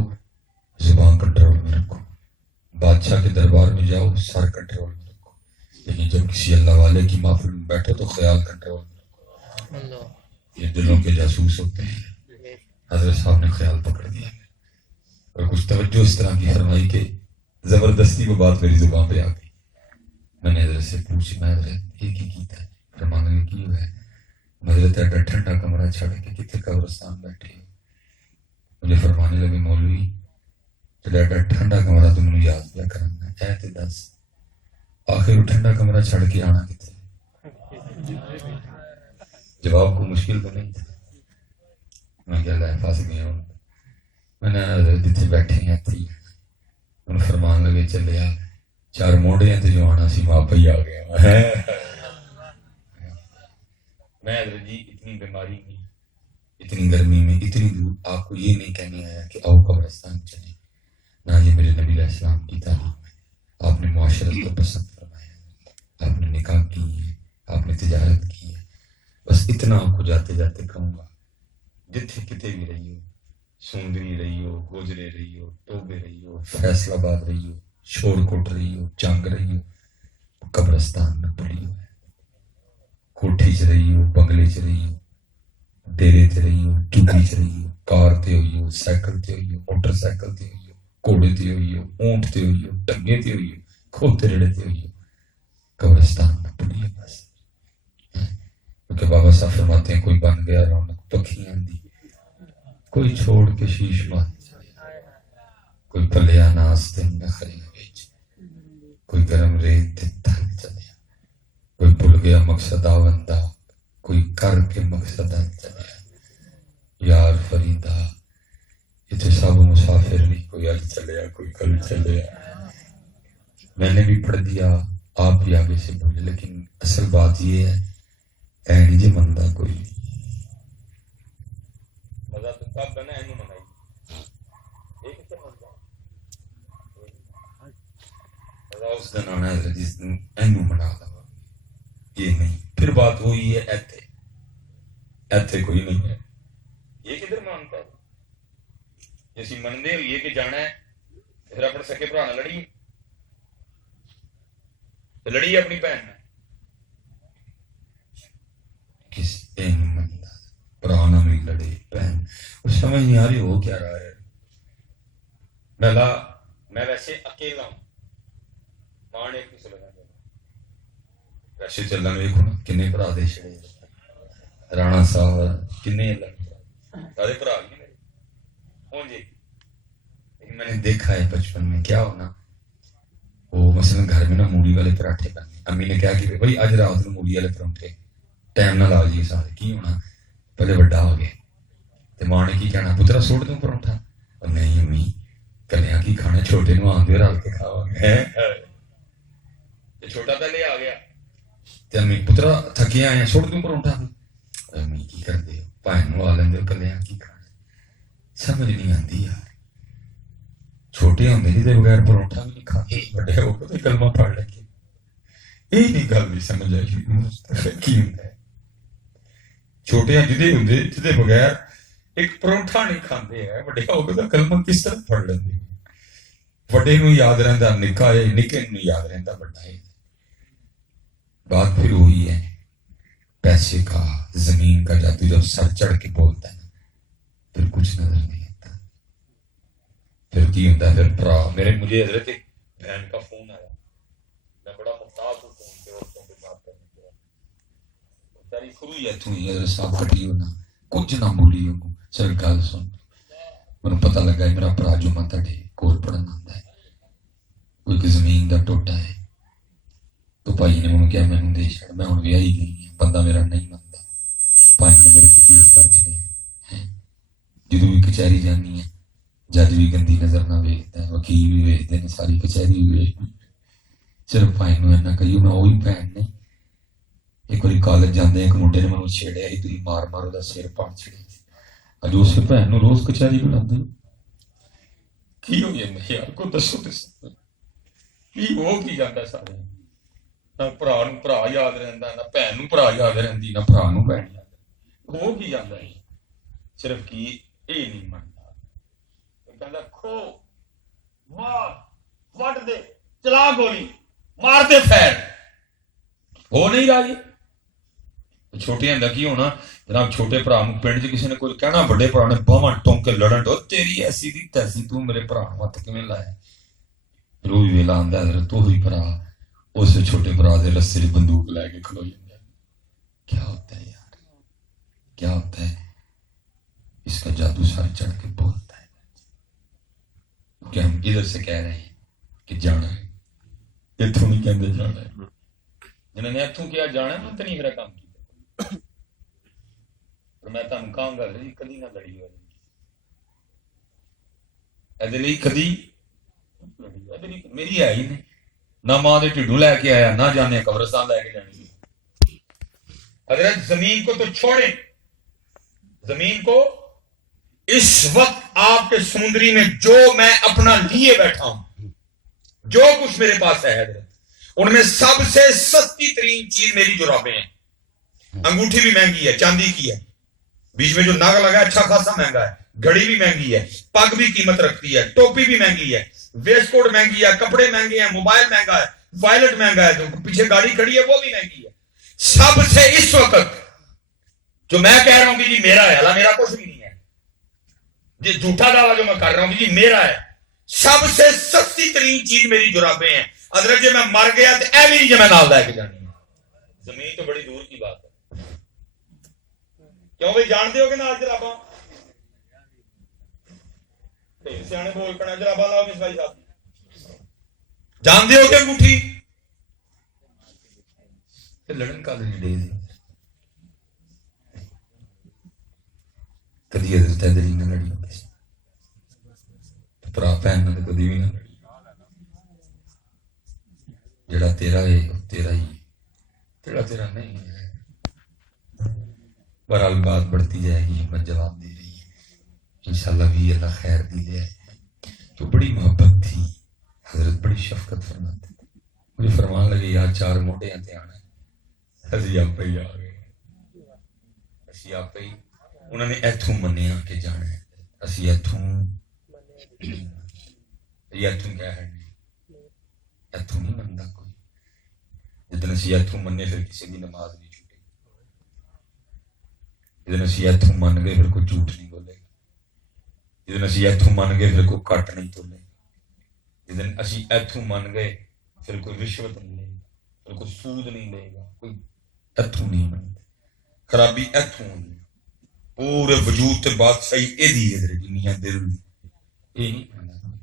زبان کنٹرول میں رکھو، بادشاہ کے دربار میں جاؤ سر کنٹرول میں رکھو، لیکن جب کسی اللہ والے کی محفل میں بیٹھو تو خیال کنٹرول میں رکھو، یہ دلوں کے جاسوس ہوتے ہیں۔ حضرت صاحب نے خیال پکڑ دیا اور کچھ توجہ اس طرح کی فرمائی کہ زبردستی وہ بات میری زبان پہ آ گئی۔ میں نے حضرت سے پوچھی، میں حضرت یہ کی کیتا ہے؟ فرمانے میں کی ہوا ہے، حضرت ایڈا ٹھنڈا کمرہ چھڑ کے کتنے قبرستان بیٹھے ہو؟ مجھے فرمانے لگے مولوی جب ایڈا ٹھنڈا کمرہ تو مجھے یاد پہ کرنا ہے، اے تے دس آخر وہ ٹھنڈا کمرہ چھڑ کے آنا کتنے؟ جواب کو مشکل تو نہیں تھا، میں کہہ لائے پھنس گیا ہوں، میں نے حضرت جتنے بیٹھے ہیں تھی ان فرمان لگے چلے آ 4 موڑے ہیں تو جو آنا سی وہاں پہ ہی آ گیا۔ میں حضرت جی اتنی بیماری میں، اتنی گرمی میں، اتنی دور آپ کو یہ نہیں کہنے آیا کہ آؤ قبرستان چلیں، نہ یہ میرے نبی علیہ السلام کی تعلیم ہے۔ آپ نے معاشرت کو پسند فرمایا، آپ نے نکاح کی ہے، آپ نے تجارت کی ہے، بس اتنا آپ کو جاتے جاتے کہوں گا جتھے کتے بھی رہی ہو، سوندری رہی ہو، گوجرے رہی ہو، ٹوبے رہی ہو، فیصل آباد رہی ہو، شور کوٹ رہی ہو، چنگ رہی ہو، قبرستان میں پڑی ہو، کوٹھی چ رہی ہو، بنگلے چ رہی ہو، ڈیرے تے رہی ہو، چوکی چ رہی ہو، کار تے ہوئی ہو، سائیکل تے ہوئی ہو، موٹر سائیکل تے ہوئی ہو، گھوڑے تے ہوئی ہو، اونٹ تے ہوئی ہو، ٹنگے تے ہوئی ہو، کھوتے ریڑے تے ہوئی ہو، قبرستان میں پڑی ہے بس۔ کیونکہ بابا صاحب فرماتے ہیں کوئی بن گیا رونق پکھیاں دی، کوئی چھوڑ کے شیش مات، کوئی پلیا ناس تے نخلے وچ، کوئی گرم ریت تے تھک چلیا، کوئی بھول گیا مقصد آوندا، کوئی کر کے مقصد چلیا، یار فریدا اتنے سب مسافر نہیں، کوئی ال چلیا کوئی کل چلیا۔ میں نے بھی پڑھ دیا، آپ بھی آگے سے بولے، لیکن اصل بات یہ ہے اے نہیں جی مندا کوئی نہیں، مزہ تو تب بنا اینو منائی، ایک تے مندا مزہ اس دن آنا ہے جس دن اینو منا لوا، یہ نہیں۔ پھر بات وہی ہے ایتھے کوئی نہیں ہے، یہ کدھر مانتا ہے؟ جیسی مندے ہوئی ہے کہ جانا ہے پھر اپنے سکے بھرا نہ لڑی، لڑی اپنی بہن نے، کس این مندا پرانا بھی لڑے بہن، اس سمجھ نہیں آ رہی ہو کیا رہا ہے۔ میں ویسے اکیلا ہوں، مان ایک نہیں لگا، ویسے چلن ویکھو نا کنے بھرا دے چھڑے، رانا صاحب کنے سارے بھرا بھی میرے ہوں جی، لیکن میں نے دیکھا ہے بچپن میں کیا ہونا، وہ مثلا گھر میں نا مولی والے پراٹھے بننے، امی نے کہا کہ بھائی اج رات کو مولی والے پراٹھے ٹائم نہ لا لیے سارے، کی ہونا پہلے بڑا ہو گیا تے ماں نے کی کہنا پترا سوٹ دوں پروٹھا نہیں امی کلیاں کی کھانا چھوٹے نو آندے رل کے کھاواں گے چھوٹا پہلے آ گیا تے امی پترا تھکے آئے سوٹ دوں پروٹھا امی کی کر دے بھن نو آ لیندے کلیاں کی کھانا سمجھ نہیں آتی یار چھوٹے ہوندے جی بغیر پروٹھا بھی نہیں کھاتے بڑے ہو کے کلمہ پڑھ لے کے یہ نہیں گل نہیں سمجھ آئی کی ہوندا ہے چھوٹے جدے ہوندے جدے بغیر ایک پروٹھا نہیں کھاندے ہیں بڑے ہو کے کلمہ کس طرح پڑھ لیندے بڑے نو یاد رہندا نکا ہے نکے نو یاد رہندا بڑا ہے بات پھر وہی ہے پیسے کا زمین کا جادو جب سر چڑھ کے بولتا ہے پھر کچھ نظر نہیں آتا پھر کی ہوتا ہے پھر برا میرے مجھے حضرت ایک بہن کا فون آیا میں بڑا محتاط ہوں فون پہ عورتوں پہ بات کرنے کے بعد ساری خروئی ہے تو حضرت صاحب کٹی ہونا کچھ نہ بولی ہوں سر گل سن مجھے پتہ لگا ہے میرا برا جو مت ہے کول پڑھن آتا ہے کوئی کہ زمین دا ٹوٹا ہے تو بھائی نے انہوں کیا میں دے چھڑ میں ہوں ویاہی گئی ہوں بندہ میرا نہیں منتا بھائی نے میرے کو کیس کر چھڑے جدو بھی کچہری جانی ہے جج بھی گندی نظر نہ ویکھدا ہے وکیل بھی ویکھدے نے ساری کچہری بھی ویکھدی صرف بھائی نو اینا کہیو میں وہی بھن نے ایک باری کالج جاندے ایک منڈے نے مینوں چھیڑیا سی تھی مار مار دا سر پاڑ چھڑیا اج اس بھن نو روز کچہری بلاندے کی ہو گیا میں یار کو دسو کی ہو کی جاتا سارے نہ بھرا نو بھرا یاد رہندا نہ بھن نو بھرا یاد رہندی نہ بھرا نو بھن یاد ہو کی جاتا ہے صرف کی اے نہیں منتا کہندا کھو مار وڈ دے چلا گولی مار دے پھیر ہو نہیں رہا جی چھوٹے ہندا کی ہونا جناب چھوٹے بھرا نو پنڈ چ کسی نے کوئی کہنا بڑے بھرا نے باواں ٹونک کے لڑن ڈو تیری ایسی دی تیسی تو میرے بھرا نو ہاتھ کیویں لایا روز ویلا آندا حضرت تو ہی بھرا اس چھوٹے بھرا دے رسے چ بندوق لے کے کھلو جاندا کیا ہوتا ہے یار کیا ہوتا ہے اس کا جادو سر چڑھ کے بولتا ہے کہ ہم ادھر سے کہہ رہے ہیں کہ جانا ہے اتوں نہیں کہتے جانا ہے جنہوں نے اتوں کیا جانا ہے تو نہیں میرا کام کیا میں تمہیں کہوں گا کدی نہ لڑی ہو کدی میری ہے ہی نہیں نہ ماں کے ٹھڈو لے کے آیا نہ جانے قبرستان لے کے جانی حضرت زمین کو تو چھوڑے زمین کو اس وقت آپ کے سمندری میں جو میں اپنا لیے بیٹھا ہوں جو کچھ میرے پاس ہے حضرت ان میں سب سے سستی ترین چیز میری جرابیں ہیں انگوٹھی بھی مہنگی ہے چاندی کی ہے بیچ میں جو ناگ لگا ہے اچھا خاصا مہنگا ہے گھڑی بھی مہنگی ہے پگ بھی قیمت رکھتی ہے ٹوپی بھی مہنگی ہے ویسٹ کوٹ مہنگی ہے کپڑے مہنگے ہیں موبائل مہنگا ہے وائلٹ مہنگا ہے جو پیچھے گاڑی کھڑی ہے وہ بھی مہنگی ہے سب سے اس وقت جو میں کہہ رہا ہوں کہ جی میرا ہے اللہ میرا کچھ بھی نہیں ہے جی جھوٹا دعویٰ جو میں کر رہا ہوں کہ جی میرا ہے سب سے سستی ترین چیز میری جرابیں ہیں حضرت جی میں مر گیا تو اے بھی میں نال لے کے جانی ہے زمین تو بڑی دور کی بات ہے کیوں بھائی جانتے ہو کہ نال جراباں سیانے بول پڑا جراباں لاؤ مس بھائی صاحب جانتے ہو کہ انگوٹھی لڑن کا دے کدی حضرت علی نہ لڑی پرا بہن نے کدی بھی نہ لڑی جڑا تیرا ہے تیرا ہی تیرا تیرا نہیں ہے بہرحال بات بڑھتی جائے گی میں جواب دے رہی ہے انشاءاللہ بھی اللہ خیر دی لے تو بڑی محبت تھی حضرت بڑی شفقت فرماتے تھے مجھے فرمان لگے یار 4 موٹے تے آنا ہے اسی آپ ہی آ گئے اسی آپ ہی انہوں نے ایتھوں منیا کہ جانا ہے اسی ایتھوں ایتھوں کیا ہے ایتھوں نہیں منتا کوئی جدن اسی ایتھوں مننے پھر کسی کی نماز نہیں چھوٹے جدن اسی ایتھوں من گئے پھر کوئی جھوٹ نہیں بولے گا جدن اسی ایتھوں من گئے پھر کوئی کٹ نہیں تولے گا جدن اسی ایتھوں من گئے پھر کوئی رشوت نہیں لے گا پھر کوئی سود نہیں لے گا کوئی ایتھوں نہیں منتے خرابی ایتھوں ہونی پورے وجود تے بات صحیح اے دی حضرت دنیا دل دی اے نہیں مننا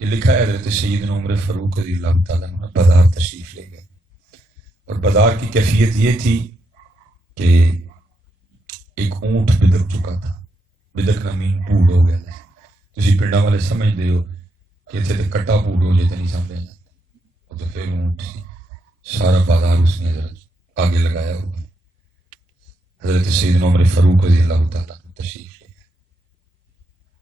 یہ لکھا ہے حضرت سیدنا عمر فاروق رضی اللہ تعالیٰ عنہ بازار تشریف لے گئے اور بازار کی کیفیت یہ تھی کہ ایک اونٹ بگڑ چکا تھا بدک نامین پھوڑ ہو گیا تسی پنڈا والے سمجھتے ہو کہ اتنے تو کٹا پھوڑ ہو جائے تو نہیں سمجھا جاتا تو پھر اونٹ سارا بازار اس نے حضرت آگے لگایا ہوا حضرت سیدنا عمر فاروق رضی اللہ تعالیٰ تشریف لے گئے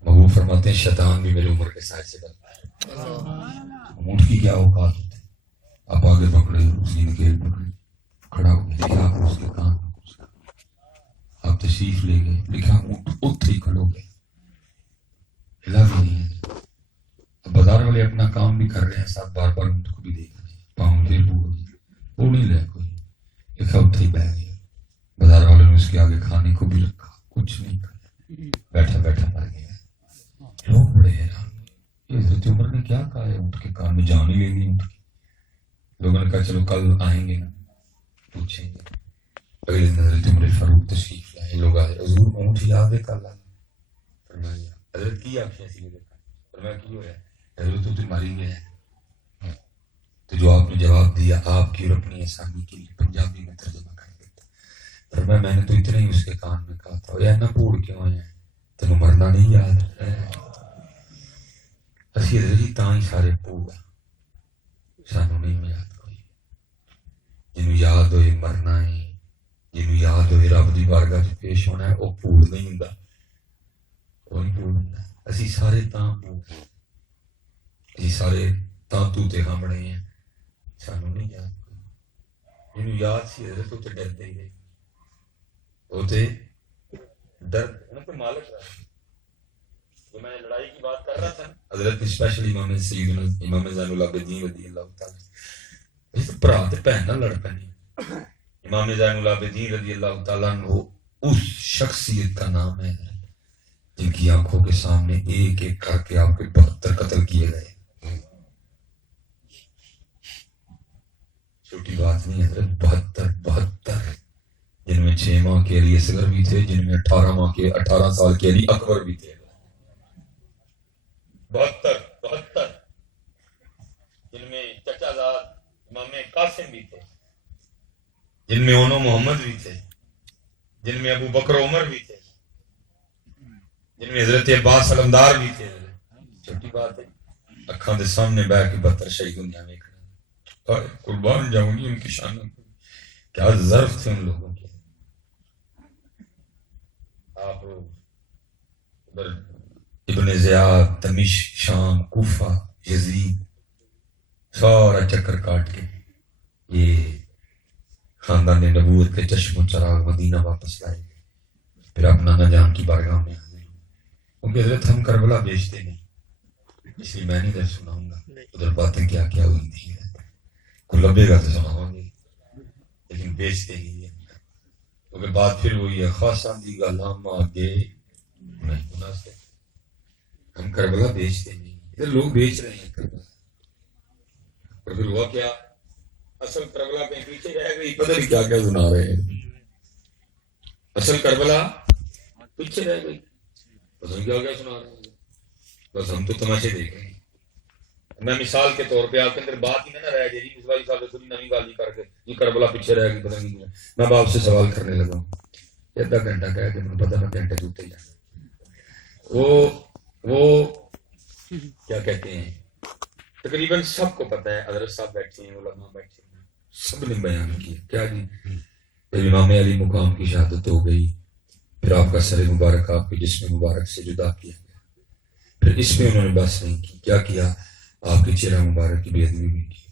محبوب فرماتے ہیں شیطان بھی میرے عمر کے سائے سے ڈرتا ہے اونٹ کی کیا اوقات ہوتے آپ آگے پکڑے اس کی نکیل پکڑے کھڑا ہو گیا دیکھا آپ اس کے کان آپ تشریف لے گئے لکھا اونٹ اتھے ہی کھڑو گئے ہلا بھی نہیں ہے اب بازار والے اپنا کام بھی کر رہے ہیں ساتھ بار بار اونٹ کو بھی دیکھ رہے ہیں پاؤں پھر وہ نہیں لے کوئی لکھا اتھے ہی بہ گیا بازار والوں نے اس کے آگے کھانے کو بھی رکھا کچھ نہیں کھایا بیٹھا بیٹھا مر گیا لوگ بڑے حیران یہ حضرت عمر نے کیا کہا ہے اونٹ کے کان میں جان ہی لے لی اونٹ کی لوگوں نے کہا چلو کل آئیں گے نا پوچھیں گے اگلے دن حضرت عمر فاروق تشریف لائے لوگ آئے حضور اونٹ یاد ہے کل فرمایا حضرت کی آپ نے سی دیکھا فرمایا کی ہوا ہے حضرت تو تمہاری گیا ہے تو جو آپ نے جواب دیا آپ کی اور اپنی آسانی کے لیے پنجابی میں ترجمہ کر دیتا فرمایا میں نے تو اتنا ہی اس کے کان میں کہا تھا یا نہ پوڑ کیوں آئے ہیں تینوں مرنا نہیں یاد اسی حضرت جی تاں ہی سارے پوڑا سانو نہیں یاد کوئی جنہوں یاد ہوئے مرنا ہے جنہوں یاد ہوئے رب دی بارگاہ چ پیش ہونا ہے وہ پھول نہیں ہوندا وہ نہیں پھول ہوندا اسی سارے تاں پھول اسی سارے تاں تو تے ہمڑے ہیں سانو نہیں یاد کوئی جنہوں یاد سی حضرت تو تے ڈردے ہی رہے وہ تے ڈر انہوں کو مالک رہا جو میں لڑائی کی بات کر رہا تھا حضرت اسپیشلی امام سیدنا امام زین العابدین رضی اللہ تعالی اس برا تے بہن نہ لڑ پنے امام زین العابدین رضی اللہ تعالیٰ عنہ اس شخصیت کا نام ہے جن کی آنکھوں کے سامنے ایک ایک کر کے آپ کے 72 قتل کیے گئے چھوٹی بات نہیں حضرت 72 جن میں 6 ماہ کے علی اصغر بھی تھے جن میں 18 سال کے علی اکبر بھی تھے 72 جن میں چچا زاد امام قاسم بھی تھے جن میں اونو محمد بھی تھے جن میں ابو بکر عمر بھی تھے جن میں حضرت عباس علمدار بھی تھے چھوٹی بات ہے اکھاں دے سامنے بیٹھ کے 72 شہید دنیا میں کھڑے قربان جاؤں گی ان کی شان کیا ظرف تھے ان لوگوں کے آپ ابن زیاد دمشق شام کوفہ یزید سارا چکر کاٹ کے یہ خاندان نبوت کے چشم و چراغ مدینہ واپس لائے پھر اپنا نہ جان کی بارگاہ میں حاضر ہوئے کیونکہ حضرت ہم کربلا بیچتے نہیں اس لیے میں نہیں در سناؤں گا ادھر باتیں کیا کیا ہوئی تھی کوئی لبے گا تو سناؤں گے لیکن بیچتے نہیں ہیں کیونکہ بات پھر وہی ہے خاص آندھی گل ہم آگے نہیں مناسب ہم کربلا بیچتے نہیں ادھر لوگ بیچ رہے ہیں کربلا اور پھر ہوا کیا اصل کربلا کہیں پیچھے رہ گئی پتہ نہیں کیا کیا سنا رہے ہیں اصل کربلا پیچھے رہ گئی پتہ نہیں کیا کیا سنا رہے ہیں بس ہم تو تماشے دیکھ رہے ہیں میں مثال کے طور پہ آپ کے اندر بات ہی نہ رہ جائے جی مصباحی صاحب نے تھوڑی نئی گالی کر کے یہ کربلا پیچھے رہ گئی پتہ نہیں میں باپ سے سوال کرنے لگا ہوں آدھا گھنٹہ کہہ کے مجھے پتہ میں گھنٹے چوتے ہی جانا وہ کیا کہتے ہیں تقریباً سب کو پتہ ہے حضرت صاحب بیٹھے ہیں علماء بیٹھے ہیں سب نے بیان کیا کیا جی پھر امام علی مقام کی شہادت ہو گئی پھر آپ کا سر مبارک آپ کے جسم مبارک سے جدا کیا گیا پھر اس میں انہوں نے بس نہیں کی کیا کیا آپ کے چہرہ مبارک کی بے ادبی بھی کی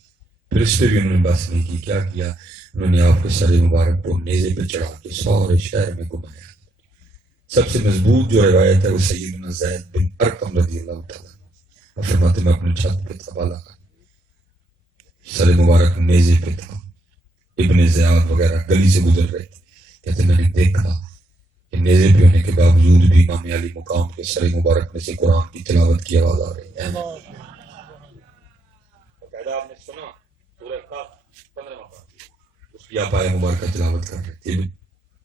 پھر اس پہ بھی انہوں نے بس نہیں کی کیا کیا انہوں نے آپ کے سر مبارک کو نیزے پہ چڑھا کے سارے شہر میں گھمایا سب سے مضبوط جو روایت ہے وہ سیدنا زید بن ارقم رضی اللہ تعالیٰ فرماتے میں اپنے چھت پہ تھا بالا سر مبارک نیزے پہ تھا ابن زیاد وغیرہ گلی سے گزر رہے تھے کہتے میں نے دیکھا کہ نیزے پہ ہونے کے باوجود بھی امام علی مقام کے سر مبارک میں سے قرآن کی تلاوت کی آواز آ رہی ہے آپ نے سنا سورہ کاف 15 اس کی آپ آیہ مبارکہ تلاوت کر رہے تھے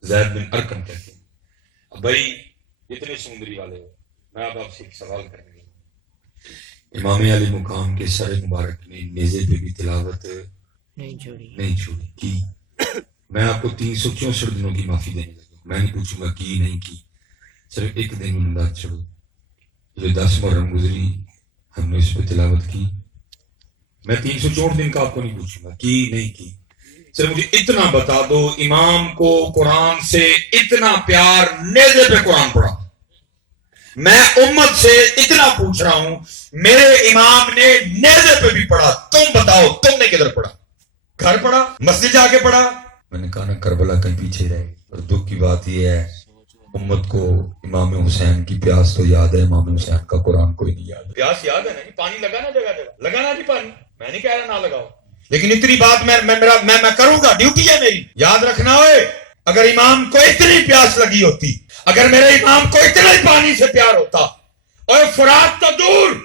زید بن ارقم کہتے ہیں بھائی اتنے سمندری والے ہو میں آپ سے ایک سوال کرنے لگا امام علی مقام کے سر مبارک نے نیزے پہ بھی تلاوت نہیں چھوڑی کی میں آپ کو 364 دنوں کی معافی دینے لگا میں نہیں پوچھوں گا کی نہیں کی صرف ایک دن امداد چھوڑو، یہ 10 محرم گزری، ہم نے اس پہ تلاوت کی. میں 364 دن کا آپ کو نہیں پوچھوں گا کی نہیں کی، صرف مجھے اتنا بتا دو امام کو قرآن سے اتنا پیار، نیزے پہ قرآن پڑھا. میں امت سے اتنا پوچھ رہا ہوں، میرے امام نے نیزے پہ بھی پڑھا، تم بتاؤ تم نے کدھر پڑھا؟ گھر پڑھا؟ مسجد جا کے پڑھا؟ میں نے کہا نا کربلا کہیں پیچھے رہے. اور دکھ کی بات یہ ہے امت کو امام حسین کی پیاس تو یاد ہے، امام حسین کا قرآن کوئی نہیں یاد. پیاس یاد ہے نا جی، پانی لگانا جگہ جگہ لگانا جی پانی، میں نہیں کہہ رہا نہ لگاؤ، لیکن اتنی بات میں کروں گا، ڈیوٹی ہے میری. یاد رکھنا ہوئے اگر امام کو اتنی پیاس لگی ہوتی، اگر میرے امام کو اتنا ہی پانی سے پیار ہوتا، اور فرات تو دور،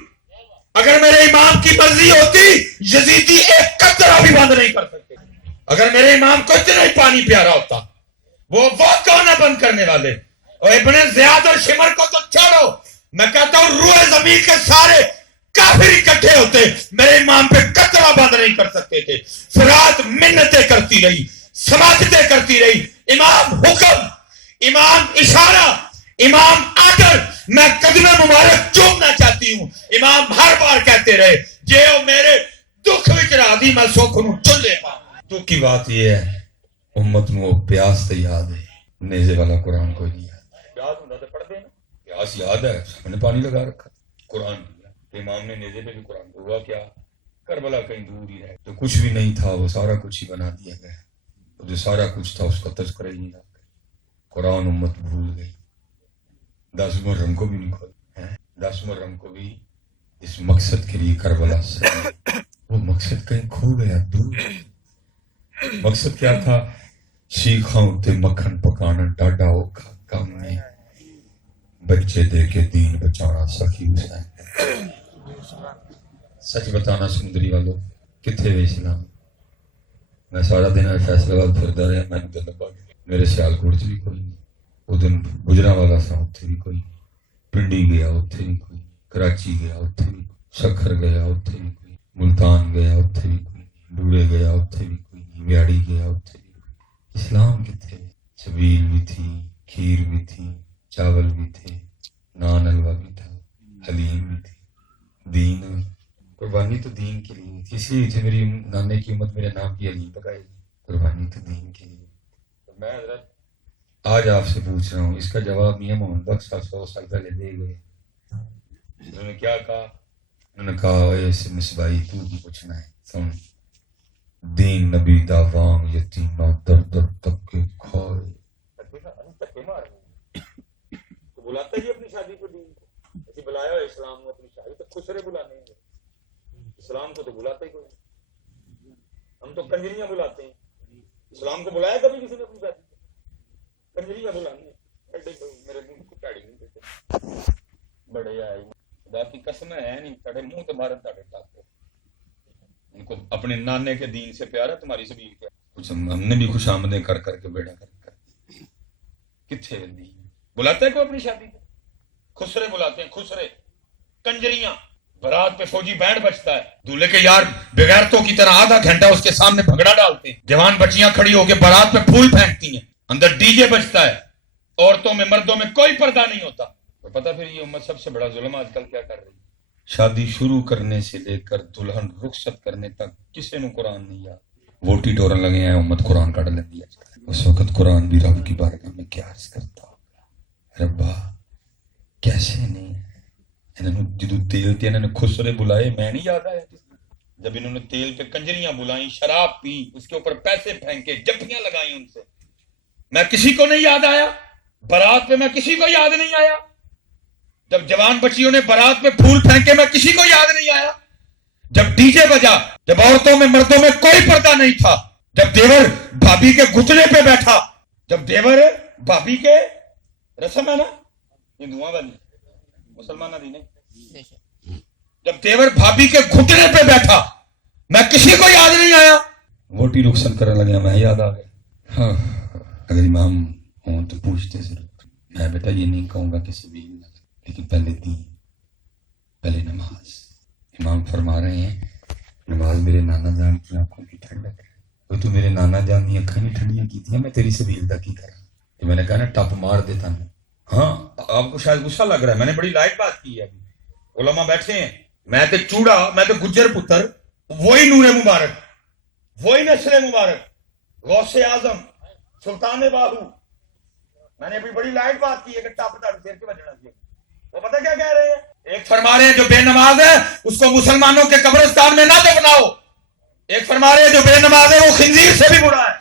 اگر میرے امام کی مرضی ہوتی یزیدی ایک قطرہ بھی بند نہیں کر سکتے. اگر میرے امام کو اتنا ہی پانی پیارا ہوتا، وہ کون ہے بند کرنے والے؟ اور ابن زیاد اور شمر کو تو چھوڑو، میں کہتا ہوں روئے زمین کے سارے کافر اکٹھے ہوتے، میرے امام پہ قطرہ بند نہیں کر سکتے تھے. فرات منتیں کرتی رہی، سماجتیں کرتی رہی، امام حکم، امام اشارہ، امام آڈر. میں قدم مبارک چومنا چاہتی ہوں. امام ہر بار کہتے رہے جے او میرے دکھ وچ راضی میں سکھ نو چلے پا. دکھ کی بات یہ ہے امت نو پیاس تے یاد ہے، نیزے والا قرآن کوئی نہیں یاد. پیاس ہوندا تے پڑھ دے نا، پیاس یاد ہے، ہم نے پانی لگا رکھا قرآن دیا. تو امام نے نیزے پہ بھی قرآن ہوا کیا؟ کربلا کہیں دور ہی رہے تو کچھ بھی نہیں تھا، وہ سارا کچھ ہی بنا دیا گیا. جو سارا کچھ تھا اس کا تذکرہ ہی نہیں تھا. قرآن امت بھول گئی. 10 محرم کو بھی نہیں کھولا، 10 محرم کو بھی اس مقصد کے لیے کربلا سے وہ مقصد کہیں کھو گیا دور. مقصد کیا تھا؟ شیخاں تے مکھن پکانا ڈاڈا اوکھا کام میں، بچے دے کے دین بچانا سخی حسین. سچ بتانا سندری والوں کتنے وے اسلام؟ میں سارا دن فیصلہ باد پھردا رہا، میں تے لبا میرے سیالکوٹ چ بھی کوئی نہیں، وہ دن گجرا والا سا اتنے بھی کوئی، پنڈی گیا اتنے بھی کوئی، کراچی گیا اتنے بھی کوئی، سکھر گیا اتنے بھی کوئی، ملتان گیا اتنے بھی کوئی، ڈورے گیا اتنے بھی کوئی، ویاڑی گیا اتنے بھی کوئی. اسلام کتنے؟ چھبیل بھی تھی، کھیر بھی تھی، چاول بھی تھے، نان حلوہ بھی تھا، حلیم بھی تھی. دین قربانی تو دین کے لیے تھی، اس لیے میری نانے کی امت میرے نام کی حلیم پکائے گی. قربانی تو دین کے لیے. میں حضرت آج آپ سے پوچھ رہا ہوں، اس کا جواب میاں محمد بخش 100 سال پہلے دے گئے. انہوں نے کیا کہا؟ انہوں نے کہا ایسے مصباحی تو بھی پوچھنا ہے، سن دین نبی داوام یتیمہ در در تک کے کھائے. بلاتا ہی اپنی شادی کو دین کو، ایسی بلایا ہو اسلام کو اپنی شادی تو خسرے بلانے ہیں. اسلام کو تو بلاتا ہی کوئی، ہم تو کنجریاں بلاتے ہیں. اسلام کو بلایا کبھی کسی نے اپنی شادی کو؟ کنجریاں بلانے میرے منہ کو پیڑی نہیں دیتے بڑے آئے. خدا کی قسم ہے نہیں تڑے منہ تمہارے تڑے ڈاکتے. ان کو اپنے نانے کے دین سے پیار ہے، تمہاری سبیل کیا کچھ ہم نے بھی خوش آمدیں کر کر کے بیڑا کر کتنے دین بلاتا ہے کوئی اپنی شادی کو؟ خسرے بلاتے ہیں، خسرے کنجریاں. برات پہ فوجی بینڈ بجتا ہے، دولہے کے یار بغیرتوں کی طرح آدھا گھنٹہ اس کے سامنے بھگڑا ڈالتے ہیں. جوان بچیاں کھڑی ہو کے برات پہ پھول پھینکتی ہیں، اندر ڈی جے بجتا ہے، عورتوں میں مردوں میں کوئی پردہ نہیں ہوتا. اور پتہ پھر یہ امت سب سے بڑا ظلم آج کل کیا کر رہی ہے؟ شادی شروع کرنے سے لے کر دلہن رخصت کرنے تک کسی نے قرآن نہیں یاد. ووٹی ٹورن لگے ہیں، امت قرآن کٹ لیندی ہے. اس وقت قرآن بھی رب کی بارگاہ میں کیا عرض کرتا ہوگا، ربا کیسے نہیں انہوں نے جدو تیل تے انہوں نے خسرے بلائے، میں نہیں یاد آیا جب انہوں نے تیل پہ کنجریاں بلائیں، شراب پی، اس کے اوپر پیسے پھینکے، جپیاں لگائیں ان سے، میں کسی کو نہیں یاد آیا؟ برات پہ میں کسی کو یاد نہیں آیا؟ جب جوان بچیوں نے برات پہ پھول پھینکے میں کسی کو یاد نہیں آیا؟ جب ڈی جے بجا، جب عورتوں میں مردوں میں کوئی پردہ نہیں تھا، جب دیور بھابھی کے گھٹنے پہ بیٹھا، جب دیور بھابھی کے رسم ہے نا ہندوؤں والی، مسلمانہ دی نہیں، جب دیور بھابھی کے گھٹنے پہ بیٹھا میں کسی کو یاد نہیں آیا؟ ووٹی رخصت کرنے لگا میں یاد آ گیا. ہاں اگر امام ہوں تو پوچھتے ضرور. میں بیٹا یہ نہیں کہوں گا کہ سبیل نہ، لیکن پہلے دین، پہلے نماز. امام فرما رہے ہیں نماز میرے نانا جان کی آنکھوں کی ٹھنڈک ہے. وہ تو میرے نانا جان کی اکھاں نہیں ٹھنڈیاں کی تھیں، میں تیری سبیل دا کی کرا. میں نے کہا نا ٹپ مار دیتا ہوں. ہاں آپ کو شاید غصہ لگ رہا ہے، میں نے بڑی لائٹ بات کی ہے ابھی، علماء بیٹھے ہیں، میں تو چوڑا، میں تو گجر پتر، وہی نور مبارک، وہی نسل مبارک، غوث اعظم، سلطان باہو، میں نے ابھی بڑی لائٹ بات کی ہے کہ ٹاپ دار سیر کے بجنا چاہیے. وہ پتہ کیا کہہ رہے ہیں؟ ایک فرما رہے ہیں جو بے نماز ہے اس کو مسلمانوں کے قبرستان میں نہ دفناؤ، ایک فرما رہے ہیں جو بے نماز ہے وہ خنزیر سے بھی برا ہے.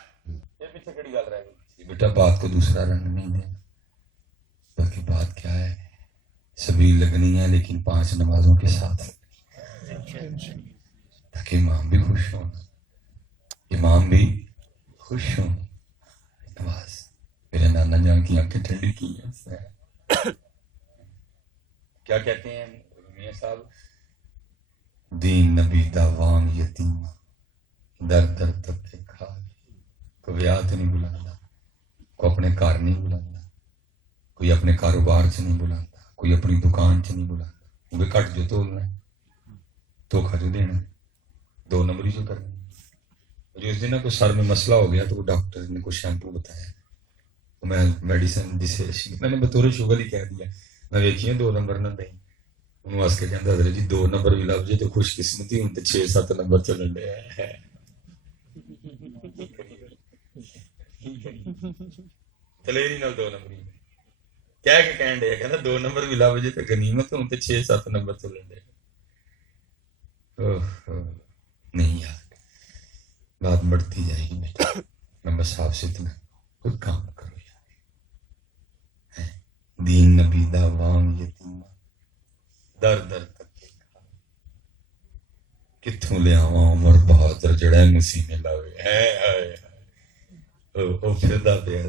یہ پیچھے کڑی گل رہ گئی. بیٹا بات کو دوسرا رنگ نہیں دے، بلکہ بات کیا ہے، سبیل لگنی ہے لیکن 5 نمازوں کے ساتھ، تاکہ امام بھی خوش ہوں، امام بھی خوش ہوں. نماز میرے نانا جان کی آنکھیں ٹھنڈی کی ہیں. کیا کہتے ہیں میاں صاحب؟ دین نبی داوان یتیم در در تک کے کھا، کوئی بیات نہیں بلانا، کوئی اپنے کار نہیں بلانا، کوئی اپنے کاروبار سے نہیں بلانا، کوئی اپنی دکان سے نہیں بلانا، وہ کٹ جو تولنا ہے، دھوکھا جو دینا ہے، 2 نمبری جو کرنا ہے. مجھے اس دن کوئی سر میں مسئلہ ہو گیا تو وہ ڈاکٹر نے کوئی شیمپو بتایا، میں میڈیسن جسے میں نے بطور شوگر ہی کہہ دیا، میں ویکھی 2 نمبر نہ دیں، انہوں واسطے کہتا حضرت جی 2 نمبر بھی لب جائے تو خوش قسمتی ہوں، 6-7 نمبر چلن ڈے دلیری نال 2 نمبر کہہ کے کہن ڈے، کہنا 2 نمبر بھی لب جائے تو غنیمت ہوں، 6-7 نمبر چلن ڈے. نہیں یار، بات بڑھتی جائے گی بیٹا، میں بس آپ سے اتنا کوئی کام کرو یار. دین نبی داوان یتیم در در تک کتوں لے آواں عمر بہادر جڑا مسیح لاوے او پھردا پیا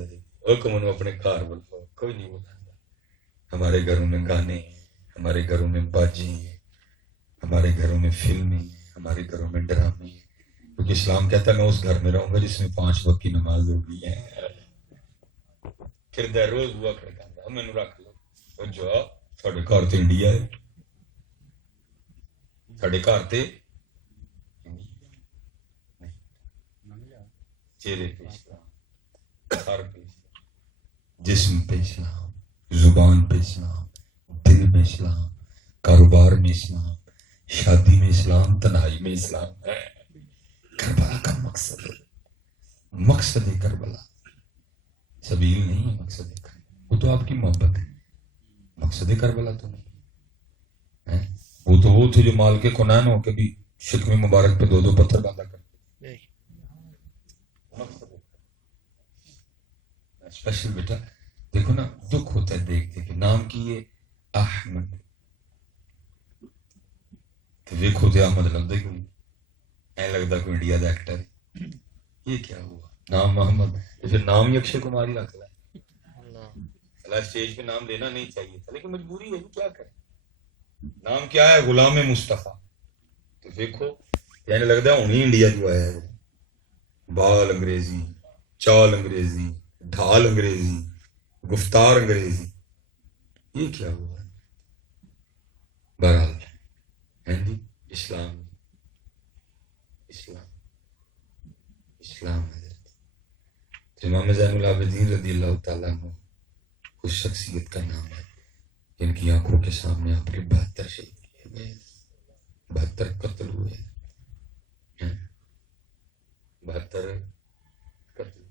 حکم نو اپنے گھر بلاؤ، کوئی نہیں بلاتا. ہمارے گھروں میں گانے ہیں، ہمارے گھروں میں باجی ہیں، ہمارے گھروں میں فلمیں ہیں، ہمارے گھروں میں ڈرامے ہیں، کیونکہ اسلام کہتا ہے میں اس گھر میں رہوں گا جس میں 5 وقت کی نماز ہوگی ہے. پھر دیر روز ہوا کھڑکا مینو رکھ لو، اور جو ساڈے گھر تے انڈیا ہے، ساڈے گھر تے چہرے پہ اسلام، سر پہ اسلام، جسم پہ اسلام، زبان پہ اسلام، دل میں اسلام، کاروبار میں اسلام، شادی میں اسلام، تنہائی میں اسلام ہے. کربلا کا مقصد ہے، مقصد کربلا سبیل نہیں ہے، مقصد کربلا وہ تو آپ کی محبت ہے، مقصد کربلا تو نہیں. وہ تھے جو مال کے کنان ہو کے بھی شکم مبارک پہ 2 پتھر باندھا کرتے. اسپیشل بیٹا دیکھو نا، دکھ ہوتا ہے دیکھتے کہ نام کی یہ احمد، تو دیکھو تو احمد لگتا کوئی این لگتا کوئی انڈیا کا ایکٹر ہے. یہ کیا ہوا؟ نام محمد، پھر نام ہی اکشے کمار ہی رکھ لا. اسٹیج پہ نام لینا نہیں چاہیے تھا لیکن مجبوری ہے، کیا کریں. نام کیا ہے؟ غلام مصطفیٰ. تو دیکھو یعنی لگتا ہے انہیں انڈیا جو آیا ہے، بال انگریزی، چال انگریزی، ڈھال انگریزی، گفتار انگریزی. یہ کیا ہوا؟ بہرحال ہے جی اسلام، اسلام اسلام حضرت امام زین العابدین رضی اللہ تعالیٰ عنہ اس شخصیت کا نام ہے جن کی آنکھوں کے سامنے آپ کے 72 شہید کیے گئے، 72 قتل ہوئے، 72 قتل.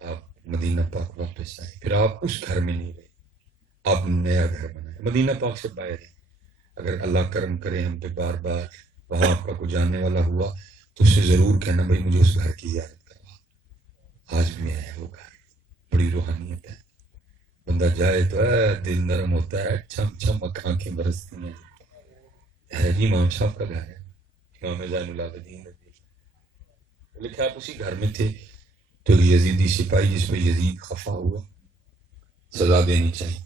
آپ مدینہ پاک واپس آئے، پھر آپ اس گھر میں نہیں رہے، آپ نے نیا گھر بنایا مدینہ پاک سے باہر ہے. اگر اللہ کرم کرے ہم پہ بار بار وہاں آپ کا کوئی جاننے والا ہوا تو اس سے ضرور کہنا بھائی مجھے اس گھر کی زیارت کروا. آج بھی ہے وہ گھر، بڑی روحانیت ہے، بندہ جائے تو دل نرم ہوتا ہے، چھم چھم آنکھیں برستی ہیں. ہے جی امام صاحب کا گھر ہے، امام زین العابدین لکھا. آپ اسی گھر میں تھے تو یزیدی سپاہی جس پہ یزید خفا ہوا، سزا دینی چاہیے،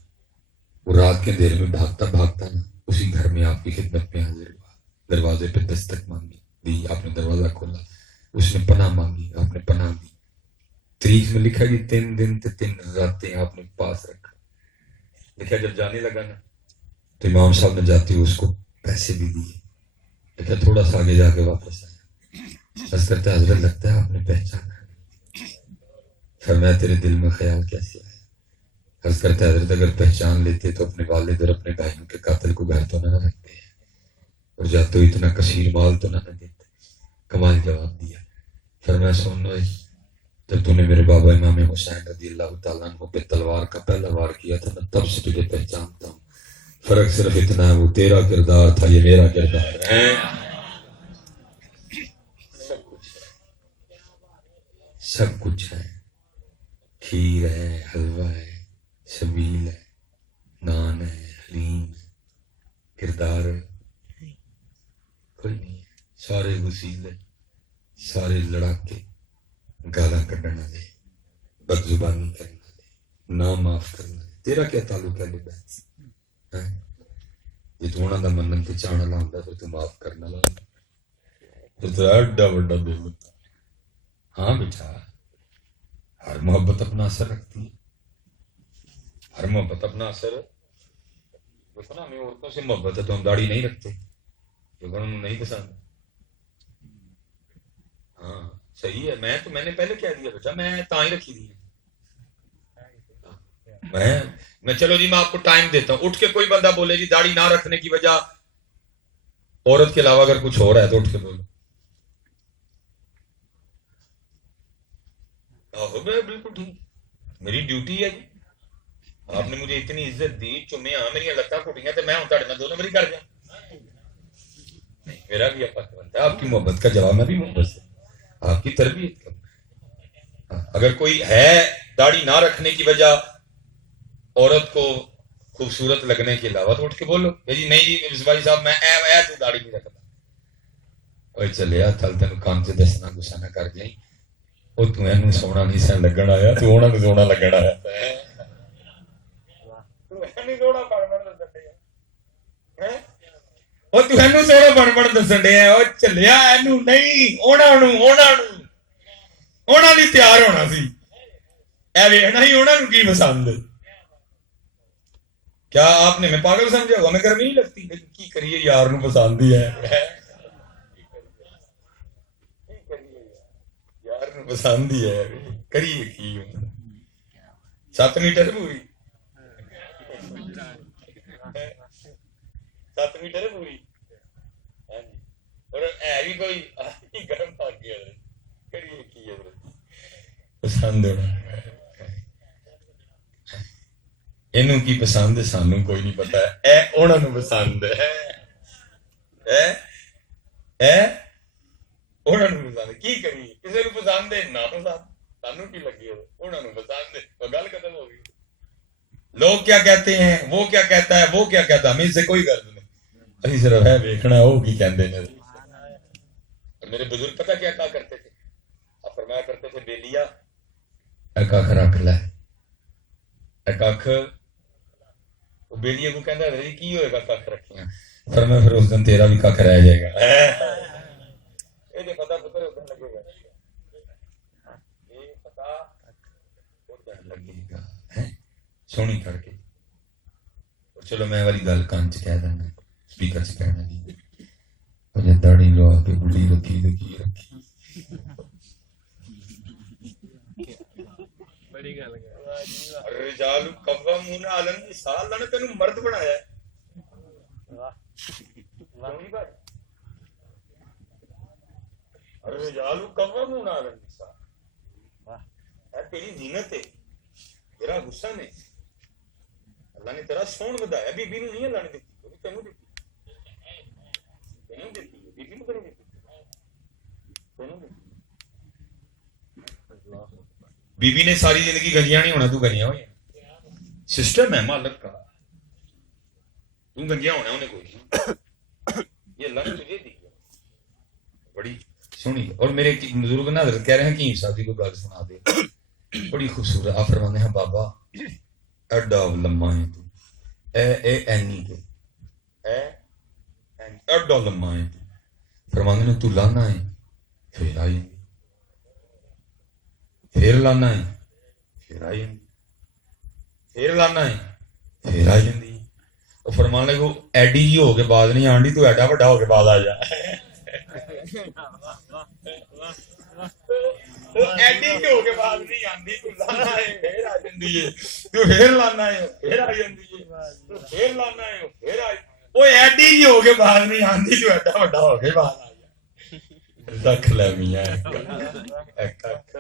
وہ رات کے دیر میں بھاگتا بھاگتا نا اسی گھر میں آپ کی خدمت میں حاضر ہوا. دروازے پہ دستک مانگی دی، آپ نے دروازہ کھولا، اس نے پناہ مانگی، آپ نے پناہ دی. تاریخ میں لکھا کہ 3 دن تے 3 راتیں آپ نے پاس رکھا. لکھا جب جانے لگا نا تو امام صاحب نے جاتے ہوئے اس کو پیسے بھی دیے. لکھا تھوڑا سا آگے جا کے واپس آیا، بس کرتا حضرت لگتا ہے آپ نے پہچانا. فرمایا تیرے دل میں خیال کیسے آیا؟ عرض کرتے حضرت اگر پہچان لیتے تو اپنے والد اور اپنے بھائیوں کے قاتل کو گھر تو نہ رکھتے اور جاتے اتنا کثیر مال تو نہ دیتے. کمال جواب دیا. فرمایا سنو جب تو نے میرے بابا امام حسین رضی اللہ تعالیٰ عنہ پہ تلوار کا پہلا وار کیا تھا میں تب سے تجھے پہچانتا ہوں. فرق صرف اتنا ہے وہ تیرا کردار تھا یہ میرا کردار ہے. سب کچھ ہے. کھیر ہے, حلوہ ہے, شبیل ہے, نان ہے, حلیم ہے, کردار ہے کوئی نہیں. سارے وسیلے, سارے لڑاکے, گالاں کڈنا دے, بد زبانی کرنا دے, نہ معاف کرنا دے. تیرا کیا تعلق ہے لبا؟ جی تو انہوں دا منن تے چاہنا لاؤندا پھر تو معاف کرنا لاؤندا پھر تو ایڈا بڑا دل ہوتا. ہاں بیٹا ہر محبت اپنا اثر رکھتی ہے. ہر محبت اپنا اثر دیکھو نا. ہمیں عورتوں سے محبت ہے تو ہم داڑھی نہیں رکھتے کیونکہ انہوں نے نہیں پسند. ہاں صحیح ہے. میں نے پہلے کہہ دیا بیٹا میں تا ہی رکھی دی. میں چلو جی میں آپ کو ٹائم دیتا ہوں. اٹھ کے کوئی بندہ بولے جی داڑھی نہ رکھنے کی وجہ عورت کے علاوہ اگر کچھ ہو رہا ہے تو اٹھ کے بولو. بالکل ٹھیک, میری ڈیوٹی ہے. آپ نے مجھے اتنی عزت دی, چومیاں میری لتاں ٹوٹیاں تو میں ہوں تاڑے میں دونوں میری کر گیا. نہیں میرا بھی آپ بنتا ہے. آپ کی محبت کا جواب میں بھی محبت سے آپ کی تربیت کروں. اگر کوئی ہے داڑھی نہ رکھنے کی وجہ عورت کو خوبصورت لگنے کے علاوہ تو اٹھ کے بولو جی نہیں جی مصباحی صاحب میں تو داڑھی نہیں رکھتا. اوے چلیا تھل تینوں کان سے دسنا گسا نہ کر جائیں. وہ تینوں سونا نہیں سن لگن آیا تو انہوں نے سونا لگن آیا. سونا بن بن دسن ڈیا چلیا نہیں نہیں تیار ہونا سی. ویخنا ہی انہوں کی پسند. کیا آپ نے میں پاگل سمجھا ہوا؟ ہمیں گرمی نہیں لگتی لیکن کی کریے یار نو پسند ہی ہے. یار نو پسند ہی ہے کریے کی. 7 میٹر پوری 7 میٹر پوری اور ہے بھی کوئی گرم پا گیا کریے کی پسند ہونا. انہوں کی پسند سانوں کوئی نہیں پتا ہے. اے انہوں نے پسند ہے انہوں نے پسند. کی کریے کسی کو پسند ہے نہ پسند سانوں کی لگی انہوں نے پسند ہے. گل ختم ہو گئی. لوگ کیا کہتے ہیں, وہ کیا کہتا ہے, وہ کیا کہتا ہے, ہمیں سے کوئی غرض نہیں. ابھی صرف ہے دیکھنا وہ کی کہتے ہیں. میرے بزرگ پتہ کیا کہا کرتے تھے؟ آپ فرمایا کرتے تھے بیلیا ایک آنکھ رکھ لے. ایک آنکھ بیلیے کو کہتا ہے کی ہوئے گا کھ رکھیاں. فرمایا پھر اس دن تیرا بھی کھ رہ جائے گا. یہ پتا پتر اس دن لگے گا. یہ پتا اس دن لگے گا. سونی کر کے چلو میں والی گل کان چ کہہ دینا اسپیکر سے کہنا جی داڑھی لوا کے بڑھی رکھی تو کی رکھی. الرجال قوامون علی النساء. اللہ نے تینوں مرد بنایا ہے. الرجال قوامون علی النساء. تیری زینت ہے, تیرا حسن ہے. اللہ نے تیرا سون بدایا. بی بی نہیں اللہ نے دیتی, تینوں دیتی. تینوں دیتی ہے, بی بی کو نہیں دیتی. تینوں دیتی. بی بی نے ساری زندگی گنجیاں نہیں ہونا, تو گنجیاں ہوئی. سسٹم ہے مالک کا, تو گنجیاں ہونا انہیں کوئی. یہ اللہ نے تجھے دی بڑی سونی. اور میرے بزرگ نا حضرت کہہ رہے ہیں کہ شادی کو گل سنا دے بڑی خوبصورت. آپ فرماتے ہیں بابا ایڈا لمبا ہے تو اے اینی کے ایڈا لمبا ہے تو. فرماتے ہیں تو لانا ہے پھر آئی, پھر لانا ہے پھر آئی, پھر لانا ہے پھر آ جاندی. اور فرمانے کو ایڈی جی ہو کے بعد نہیں آنڈی, تو ایڈا بڑا ہو کے بعد آ جا. ایڈی جی ہو کے بعد نہیں آندی, تو لانا ہے پھر آ جاندی ہے. تو پھر لانا ہے پھر آ جاندی ہے تو پھر لانا ہے پھر آ وہ ایڈی جی ہو کے باہر نہیں آندی تو ایڈا بڑا ہو کے باہر آ جائے رکھ لے میاں ایک کھ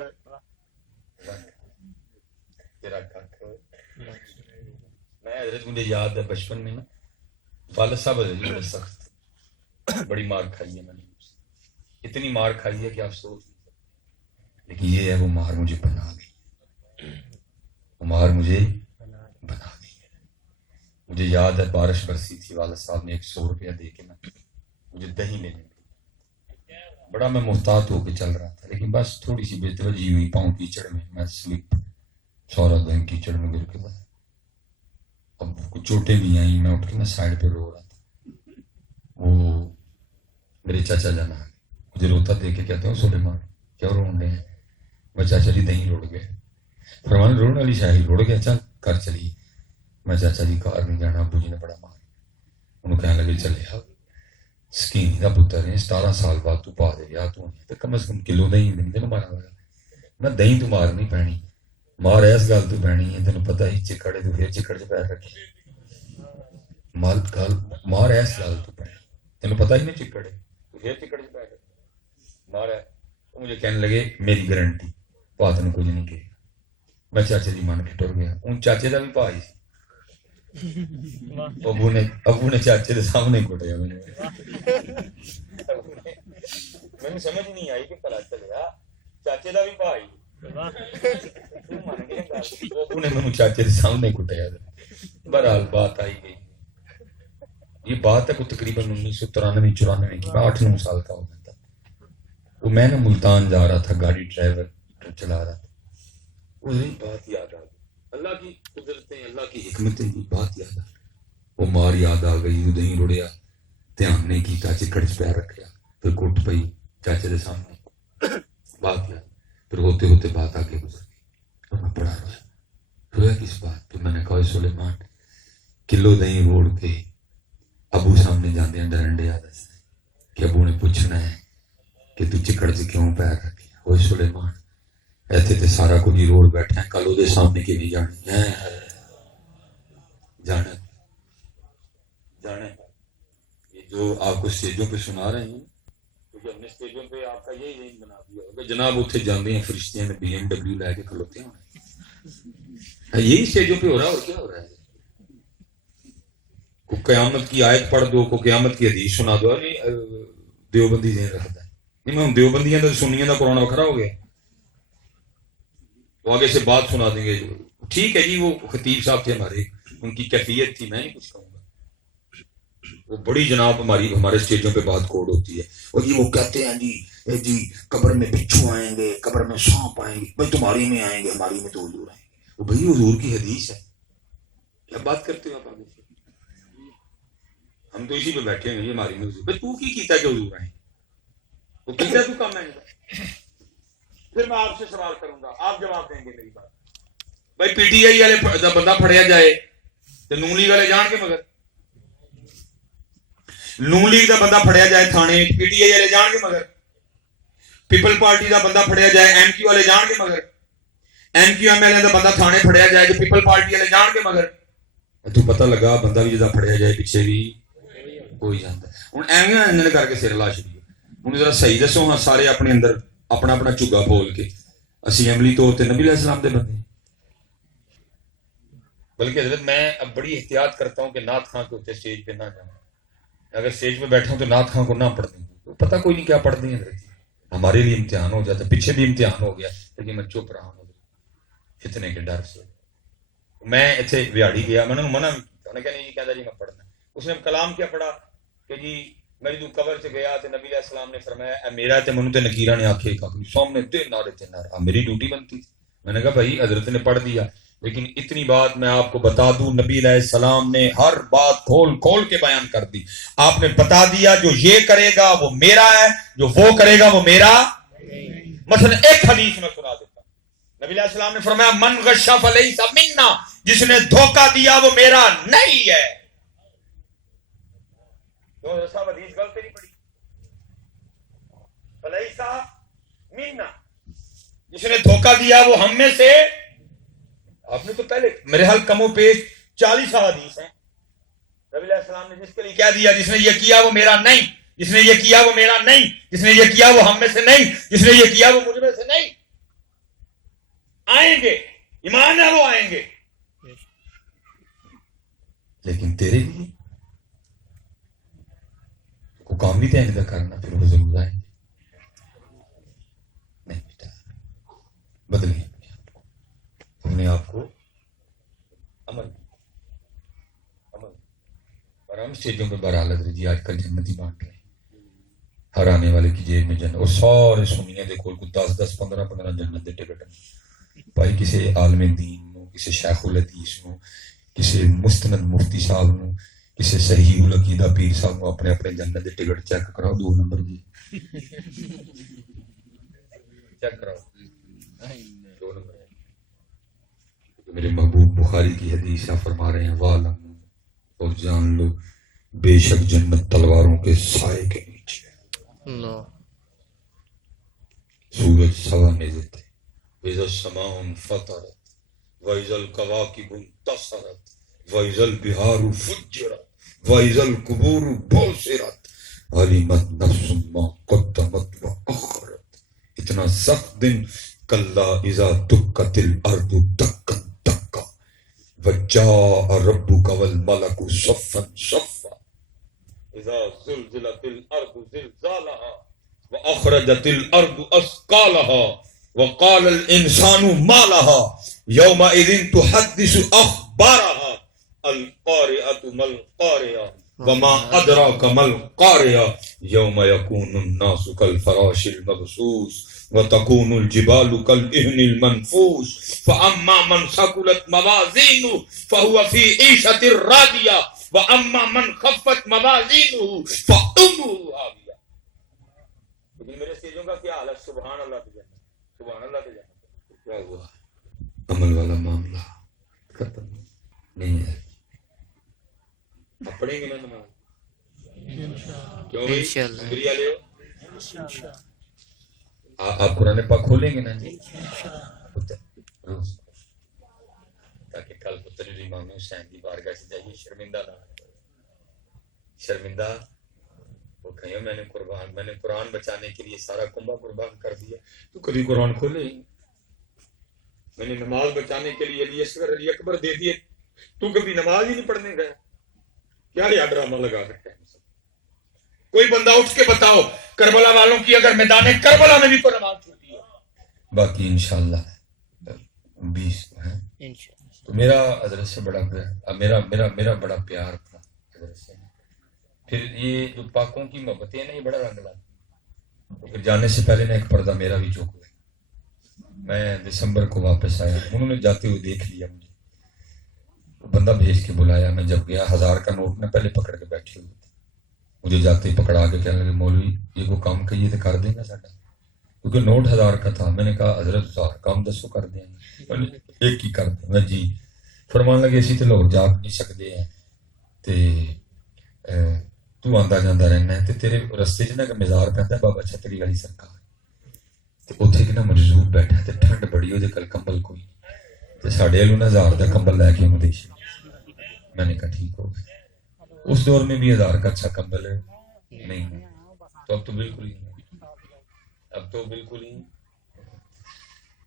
تیرا کھ میں حضرت مجھے یاد ہے بچپن میں نا والد صاحب حضرت بڑے سخت بڑی مار کھائی ہے میں نے اتنی مار کھائی ہے کہ افسوس لیکن یہ ہے وہ مار مجھے بنا گئی وہ مار مجھے بنا گئی ہے مجھے یاد ہے بارش برسی تھی والد صاحب نے 100 روپیہ دے کے نا مجھے دہی لینے بڑا میں محتاط ہو کے چل رہا تھا لیکن بس تھوڑی سی بے توجہی ہوئی پاؤں کیچڑ میں سلپ سورا دن کیچڑ میں گر کے بس اب کچھ چوٹیں بھی آئیں میں اٹھ کے نا سائڈ پہ رو رہا تھا وہ میرے چاچا جانا مجھے روتا دیکھ کے کہتے ہیں سلیمان کیا رون رہے ہیں میں چاچا جی دہیں روڑ گئے فرمان روڑ والی شاہی روڑ گیا چل کر چلیے میں چاچا جی کار نہیں جانا ابو جی نے بڑا مار انہوں کہنے لگے چلے سکینی کا پتر ہے 17 سال بعد تو پا دے یا تو کم از کم کلو دہیں دیں تینوں مارا لگا میں دہیں تو مار نہیں پینی مار اس گل تو پینی ہے تینوں پتہ ہی چکڑے تو پھر چکڑ چ پیر رکھے مال گل مار اس گل تو پینی تینوں پتہ ہی نہیں چکڑے تو پھر چکڑ چ پیر رکھے مار ہے مجھے کہنے لگے میری گارنٹی بات نے کچھ نہیں کہا میں چاچے کی من کے ٹر گیا ان چاچے کا بھی بھائی سی ابو نے چاچے کے سامنے کٹیا میں سمجھ نہیں آئی کہ پتا چلیا چاچے کا بھی بھائی ابو نے مجھے چاچے کے سامنے کٹیا بہرحال بات آئی گئی یہ بات ہے کوئی تقریباً 1993-94 کی 8-9 سال کا ہو گیا تھا وہ میں نے ملتان جا رہا تھا گاڑی ڈرائیور چلا رہا تھا وہ بات یاد آ گئی اللہ کی قدرتیں اللہ کی حکمتیں کی بات یاد آ گئی وہ مار یاد آ گئی دہیں رڑیا دھیان نہیں کیتا چکڑ چ پیر رکھیا پھر کٹ پئی چاچے کے سامنے بات یاد پھر ہوتے ہوتے بات آگے گزر گئی اور میں بڑا رویا کس بات پھر میں نے کہا سلیمان کلو دہیں روڑ کے ابو سامنے جاندے ہیں ڈرنڈے یاد کہ ابو نے پوچھنا ہے کہ تو چکڑ سے کیوں پیر رکھے اوے سلیمان ایتھے تے سارا کچھ ہی روڑ بیٹھا ہے کل وہ سامنے کی نہیں جانی ہے جانا یہ جو آپ کو اسٹیجوں پہ سنا رہے ہیں کیونکہ ہم نے اسٹیجوں پہ آپ کا یہی بنا دیا ہوگا جناب اتنے جانے ہیں فرشتیاں نے BMW لے کے کھلوتے ہیں یہی اسٹیجوں پہ ہو رہا ہے اور کیا ہو رہا ہے کو قیامت کی آیت پڑھ دو کو قیامت کی حدیث سنا دو دیوبندی ذہن رکھتا ہے نہیں میں دیوبندیاں تو سنیاں کا قرآن وکھرا ہو گیا وہ آگے سے بات سنا دیں گے ٹھیک ہے جی وہ خطیب صاحب تھے ہمارے ان کی کیفیت تھی میں نہیں کچھ کہوں گا وہ بڑی جناب ہمارے اسٹیجوں پہ بات کوڈ ہوتی ہے اور یہ وہ کہتے ہیں جی قبر میں بچھو آئیں گے قبر میں سانپ آئیں گے بھائی تمہاری میں آئیں گے ہماری میں تو حضور آئیں گے وہ بھائی حضور کی حدیث ہے کیا بات کرتے ہو آپ آگے سے ہم تو اسی پہ بیٹھے ہیں یہ ہماری میں حضور بھائی تو کی کیتا کہ حضور آئیں وہ کیتا تو کام آئیں گا پھر میں آپ سے سوال کروں گا آپ جواب دیں گے میری بات بھائی PTI والے بندہ پھڑیا جائے تو نون لیگ والے جان کے مگر نون لیگ کا بندہ پھڑیا جائے تھانے PTI والے جان کے مگر پیپل پارٹی کا بندہ پھڑیا جائے MQ والے جان کے مگر MQ MLA کا بندہ تھانے پھڑیا جائے تو پیپل پارٹی والے جان کے مگر تو پتہ لگا بندہ بھی جدا پھڑیا جائے پیچھے بھی کوئی جانتا ہوں ایویں انجن کر کے سر لا چڑیے ہوں ذرا صحیح دسو ہاں سارے اپنے اندر اپنا اپنا چگا بول کے اسی عملی طور پہ نبی علیہ السلام دے بندے بلکہ حضرت میں اب بڑی احتیاط کرتا ہوں کہ نعت خاں کے ہوتے اسٹیج پہ نہ جاؤں اگر اسٹیج پہ بیٹھا ہوں تو نعت خاں کو نہ پڑھ دیں پتہ کوئی نہیں کیا پڑھ دیں حضرت ہمارے لیے امتحان ہو جاتا پیچھے بھی امتحان ہو گیا لیکن میں چپ رہا ہوں فتنے کے ڈر سے میں اتنے ویاڑی گیا میں نے منع انہیں کہا نہیں کہتا جی میں پڑھنا اس نے کلام کیا پڑھا کہ جی میری تو قبر سے گیا تو نبی علیہ السلام نے فرمایا اے میرا تے منو تے نکیرہ نے آنکھیں سامنے دے نارے تے نارے میری ڈیوٹی بنتی تھی میں نے کہا بھائی حضرت نے پڑھ دیا لیکن اتنی بات میں آپ کو بتا دوں نبی علیہ السلام نے ہر بات کھول کھول کے بیان کر دی آپ نے بتا دیا جو یہ کرے گا وہ میرا ہے جو وہ کرے گا وہ میرا مثلا ایک حدیث میں سنا دیتا نبی علیہ السلام نے فرمایا من غش فلیس منا جس نے دھوکہ دیا وہ میرا نہیں ہے صاحب حدیث غلط نہیں پڑی فلیسا منا جس نے دھوکہ دیا وہ ہم میں سے آپ نے تو پہلے میرے حال کم و پیش 40 احادیث ہیں نبی علیہ السلام نے جس کے لیے کہہ دیا جس نے یہ کیا وہ میرا نہیں، جس نے یہ کیا وہ میرا نہیں، جس نے یہ کیا وہ ہم میں سے نہیں، جس نے یہ کیا وہ مجھ میں سے نہیں. آئیں گے، ایمان ہے وہ آئیں گے، لیکن تیرے لیے کو کام بھی تین کا کرنا، پھر وہ ضرور آئیں گے. نہیں بیٹا، بدلیں اپنے آپ کو عمل اور ہم اسٹیجوں پہ بہرحال حضرت جی آج کل جنت ہی بانٹ رہے ہیں. ہر آنے والے کی جیب میں جنت، اور سارے سنیے دیکھو 10 15 جنت دے ٹکٹ بھائی. کسی عالم دین نو، کسی شیخ الحدیث نو، کسی مستند مفتی صاحب نو، کسی صحیح العقیدہ پیر صاحب نو اپنے اپنے جنت دے ٹکٹ چیک کراؤ. 2 نمبر جی چیک کراؤ 2 نمبر. میرے محبوب بخاری کی حدیث فرما رہے ہیں وَاعْلَمُوا، اور جان لو بے شک جنت تلواروں کے سائے کے نیچے. سورج سوا نیزے تھے. وَإِذَا السَّمَاءُ انفطرت وَإِذَا الْكَوَاكِبُ انتَثَرَتْ وَإِذَا الْبِحَارُ فُجِّرَتْ وَإِذَا الْقُبُورُ بُعْثِرَتْ عَلِمَتْ نَفْسٌ مَا قَدَّمَتْ وَأَخَّرَتْ. اتنا سخت دن کَلَّا إِذَا دُكَّتِ الْأَرْضُ دَكًّا دَكًّا وَجَاءَ رَبُّكَ وَالْمَلَكُ صَفًّا صَفًّا إِذَا زُلْزِلَتِ الْأَرْضُ زِلْزَالَهَا وَأَخْرَجَتِ الْأَرْضُ أَثْقَالَهَا وَقَالَ الْإِنسَانُ مَا لَهَا يَوْمَئِذٍ تُحَدِّثُ أَخْبَارَهَا الْقَارِعَةُ مَا الْقَارِعَةُ وَمَا أَدْرَاكَ مَا الْقَارِعَةُ يَوْمَ يَكُونُ النَّاسُ كَالْفَرَاشِ الْمَبْثُوثِ وَتَكُونُ الْجِبَالُ كَالْعِهْنِ الْمَنْفُوشِ فَأَمَّا مَنْ ثَقُلَتْ مَوَازِينُهُ فَهُوَ فِي عِيشَةٍ رَاضِيَةٍ وَأَمَّا مَنْ خَفَّتْ مَوَازِينُهُ فَأُمُّهُ هَاوِيَةٌ. لیکن میرے سیجوں کا کیا حال ہے؟ سبحان اللہ کی جنت، سبحان اللہ کی جنت. کیا ہوا؟ عمل والا معاملہ ختم نہیں ہے. آپ پڑھیں گے نا نماز؟ کیوں بھائی؟ آپ قرآن پاک کھولیں گے نا جی، تاکہ کل پتر امام حسین کی بارگاہ سے جائیے شرمندہ نہ شرمندہ وہ کہیں میں نے قرآن بچانے کے لیے سارا کنبہ قربان کر دیا. تو کبھی قرآن کھولے ہی. میں نے نماز بچانے کے لیے علی اکبر دے دیے، تو کبھی نماز ہی نہیں پڑھنے گیا. کیا یہ ڈرامہ لگا رکھا ہے؟ کوئی بندہ اٹھ کے بتاؤ کربلا والوں کی اگر میدان کربلا میں بھی تو نماز چھوٹی ہے. باقی انشاءاللہ 20 ہے. تو میرا حضرت سے بڑا میرا بڑا پیار تھا حضرت سے. پھر یہ جو پاکوں کی محبتیں ہیں نا، یہ بڑا رنگ لاتا. تو پھر جانے سے پہلے نا ایک پردہ میرا بھی چوک ہوا. میں دسمبر کو واپس آیا، انہوں نے جاتے ہوئے دیکھ لیا مجھے، بندہ بھیج کے بلایا. میں جب گیا 1000 کا نوٹ میں پہلے پکڑ کے بیٹھے ہوئے تھے. مجھے جاتے ہی پکڑا کے کہنے لگے مولوی یہ کو کام کہیے تو کر دیں گا ساڈا، کیونکہ نوٹ 1000 کا تھا. میں نے کہا حضرت 1000 کام دسو کر دیں گے. ایک ہی کر دیں. میں جی فرمان لگے اسی تو لاہور جا نہیں سکتے ہیں تو آندا جانا رہنا ہے. تیرے رستے چ نا مزار پہ بابا چھتری والی سرکار، اتنے کہ مجذوب بیٹھا تے ٹھنڈ بڑی، وہ کل کمبل کوئی تے ساڈے والوں نے 1000 کا کمبل لے کے مدیش. میں نے کہا ٹھیک ہو گیا. اس دور میں بھی 1000 کا اچھا کمبل نہیں، تو اب تو بالکل ہی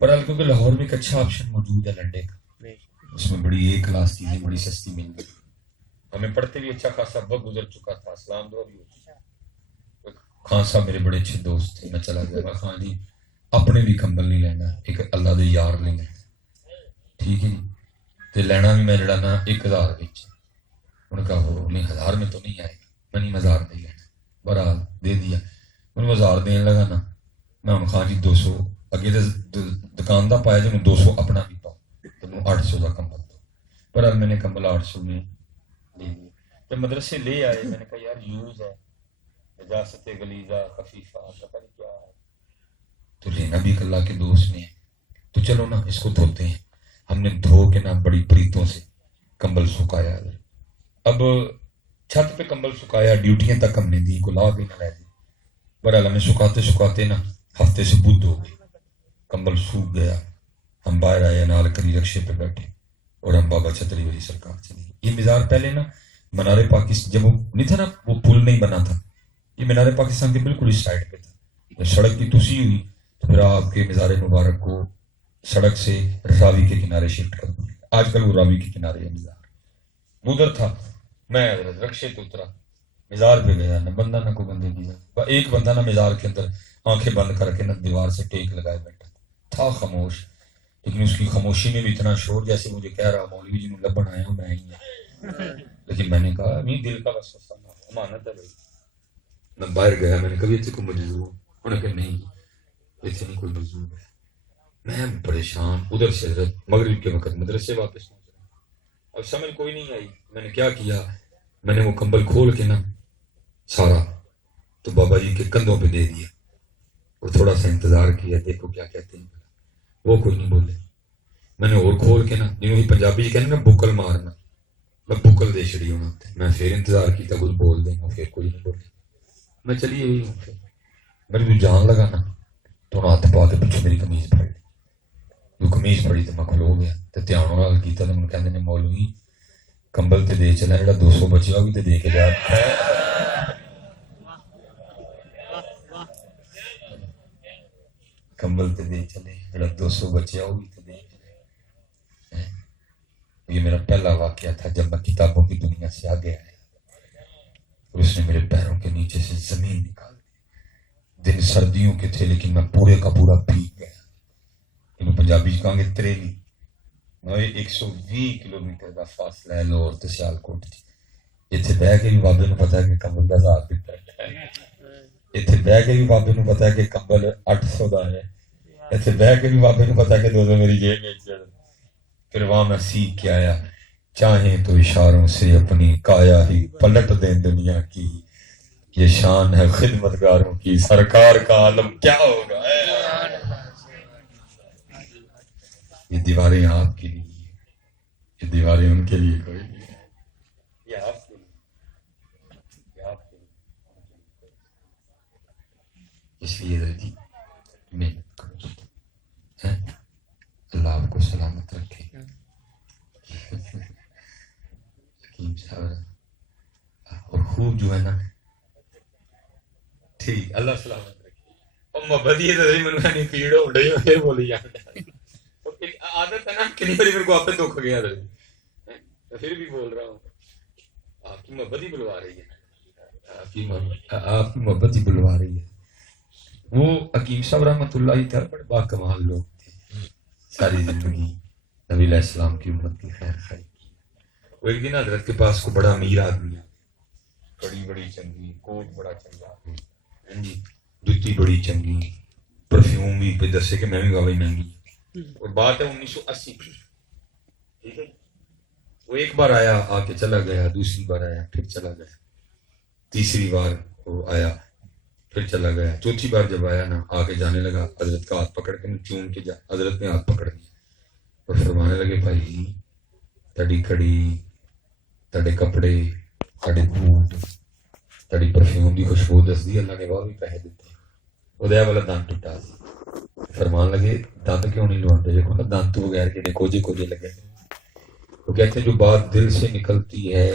پر کیونکہ لاہور میں ایک اچھا آپشن موجود ہے لنڈے کا، اس میں بڑی ایک کلاس چیزیں بڑی سستی مل گئی. ہمیں پڑھتے بھی اچھا خاصا وقت گزر چکا تھا. اسلام دعا بھی ہو چکا. خان صاحب میرے بڑے اچھے دوست تھے. میں چلا گیا خان جی اپنے بھی کمبل نہیں لینا، ایک اللہ دے یار نہیں لینا، ٹھیک ہے جی. تے لینا بھی میں جڑا نا 1000 بچ. انہوں نے کہا وہ نہیں 1000 میں تو نہیں آئے گا. میں نہیں 1000 نہیں لینا. بہرحال دے دیا. انہوں 1000 دین لگا نا. میں ہوں خان جی 200 اگے دکان دا پایا جی 200 اپنا بھی پاؤ تو 800 کا کمبل دو. بہرحال میں نے کمبل 800 میں لے لیا. جب مدرسے لے آئے میں نے کہا یار یوز ہے، نجاست غلیظہ خفیفہ پتہ نہیں کیا ہے، تو لینا بھی اللہ کے دوست نے. تو چلو نا اس کو دھوتے ہیں. ہم نے دھو کے نا بڑی پریتوں سے کمبل سکھایا. اب چھت پہ کمبل سکھایا، ڈیوٹیاں تک ہم نے دی، کو لا کے نہ لے دی. بہرحال ہمیں سکھاتے نا ہفتے سے بدھ ہو گئی، کمبل سوکھ گیا. ہم باہر آئے نال کری رکشے پہ بیٹھے اور ہم بابا چھتری والی سرکار چلی گئی. یہ مزار پہلے نا منار پاکستان جب وہ نہیں تھا نا وہ پل نہیں بنا تھا, یہ منار پاکستان کے بالکل اس سائڈ پہ تھا. جب سڑک کی توسیع ہوئی تو پھر آپ کے مزار مبارک کو سڑک سے راوی کے کنارے شفٹ کر دیا. آج کل وہ راوی کے کنارے ہے مزار. ادھر تھا, میں رکشے تو اترا, مزار پہ گیا, نہ بندہ نہ کوئی بندے کی. ایک بندہ نہ مزار کے اندر آنکھیں بند کر کے نہ دیوار سے ٹیک لگائے بیٹھا تھا خاموش, لیکن اس کی خاموشی میں بھی اتنا شور جیسے مجھے کہہ رہا مولوی جی نے لبن آیا ہوں میں ہی ہوں. لیکن میں نے کہا نہیں, دل کا وسوسہ امانت ہے بھائی. میں باہر گیا, میں نے کبھی اتنے کو مجذوب, انہوں نے کہا نہیں اتنے نہیں کوئی مجذوب ہے. میں پریشان, ادھر سے حضرت مغرب کے وقت مدرسے واپس پہنچ رہا, اب سمجھ کوئی نہیں آئی. میں نے کیا کیا, میں نے وہ کمبل کھول کے نا سارا تو بابا جی کے کندھوں پہ دے دیا اور تھوڑا سا انتظار کیا دیکھو کیا کہتے ہیں. وہ کوئی نہیں بولے. میں نے اور کھول کے نا جنہوں ہی پنجابی جی کہنے نا بکل مارنا, میں بکل دے چڑی ہونا. میں پھر انتظار کیا کچھ بول دیں, پھر کوئی نہیں بولے. میں چلی گئی ہوں. پھر میری جو جان لگا نا تو انہوں ہاتھ پا کے پیچھے میری قمیض پھڑ لی. جو قمیض پھڑی تو میں کھلو گیا تو دھیان نال کیتا تو مجھے کہندے نے مولوی کمبل تے دے چلا جڑا 200 بچیا وہ بھی تے دے کے جا. کمبل تے دے چلے جڑا 200 بچیا وہ بھی تے دے چلے. یہ میرا پہلا واقعہ تھا جب میں کتابوں کی دنیا سے آگے آیا اور اس نے میرے پیروں کے نیچے سے زمین نکال دی. دن سردیوں کے تھے لیکن میں پورے کا پورا بھیگ گیا. انہوں پنجابی کہاں گے تریلی. 120 کلومیٹر کا فاصلہ ہے لاہور تے سیالکوٹ تھی. اتنے بہ کے بھی بابے نو پتا ہے کہ کمبل کا ہزار دیتا ہے. اتنے بہ کے بھی بابے نو پتا ہے کہ کمبل 800 کا ہے. اتنے بہ کے بھی بابے نو پتا ہے کہ 200 میری جیب میں. پھر وہاں میں سیکھ کے آیا چاہیں تو اشاروں سے اپنی کایا ہی پلٹ دیں دنیا کی, یہ شان ہے خدمتگاروں کی, سرکار کا عالم کیا ہوگا. یہ دیواریں آپ کے لیے, یہ دیواریں ان کے لیے کوئی نہیں ہے. یہ آپ کے لیے, آپ کے لیے. اس لیے رہتی محنت کرو. اللہ آپ کو سلامت رکھے. حکیم صاحب اور خوب جو ہے نا ٹھیک, اللہ سلامت رکھے. اور محبت یہ تو میں نے پیڑ ہو رہی ہو پھر بولی جاتا ہے. عادت ہے نا, کتنی باری میرے کو آپ پہ دکھ گیا تھا, میں پھر بھی بول رہا ہوں. آپ کی محبت ہی بلوا رہی ہے, آپ کی محبت ہی بلوا رہی ہے. وہ حکیم صاحب رحمۃ اللہ تعالی بڑے با کمال لوگ تھے. ساری زندگی نبی علیہ السلام کی امت کی خیر خائی کی. وہ ایک دن حضرت کے پاس کو بڑا امیر آدمی ہے, بڑی بڑی چنگی کوٹ بڑا چنگا جی, جوتی بڑی چنگی, پرفیوم بھی پہ دسے کہ میں بھی گاوی مہنگی. اور بات ہے 1980 کی, ٹھیک ہے. وہ ایک بار آیا آ کے چلا گیا, دوسری بار آیا پھر چلا گیا, تیسری بار وہ آیا پھر چلا گیا, چوتھی بار جب آیا نا آ کے جانے لگا, حضرت کا ہاتھ پکڑ کے چوم کے جا, حضرت نے ہاتھ پکڑ لیا اور فرمانے لگے بھائی تڑی کھڑی تڑے کپڑے تڑے بوٹ تڑی پرفیوم کی خوشبو دس دی, اللہ نے وہ بھی پیسے دیتے. وہ دیا والا دان ٹوٹا سی. فرمان لگے دند کیوں نہیں لواتے, دیکھو نا دند تو بغیر کے کوجے کوجے لگے. وہ کہتے ہیں جو بات دل سے نکلتی ہے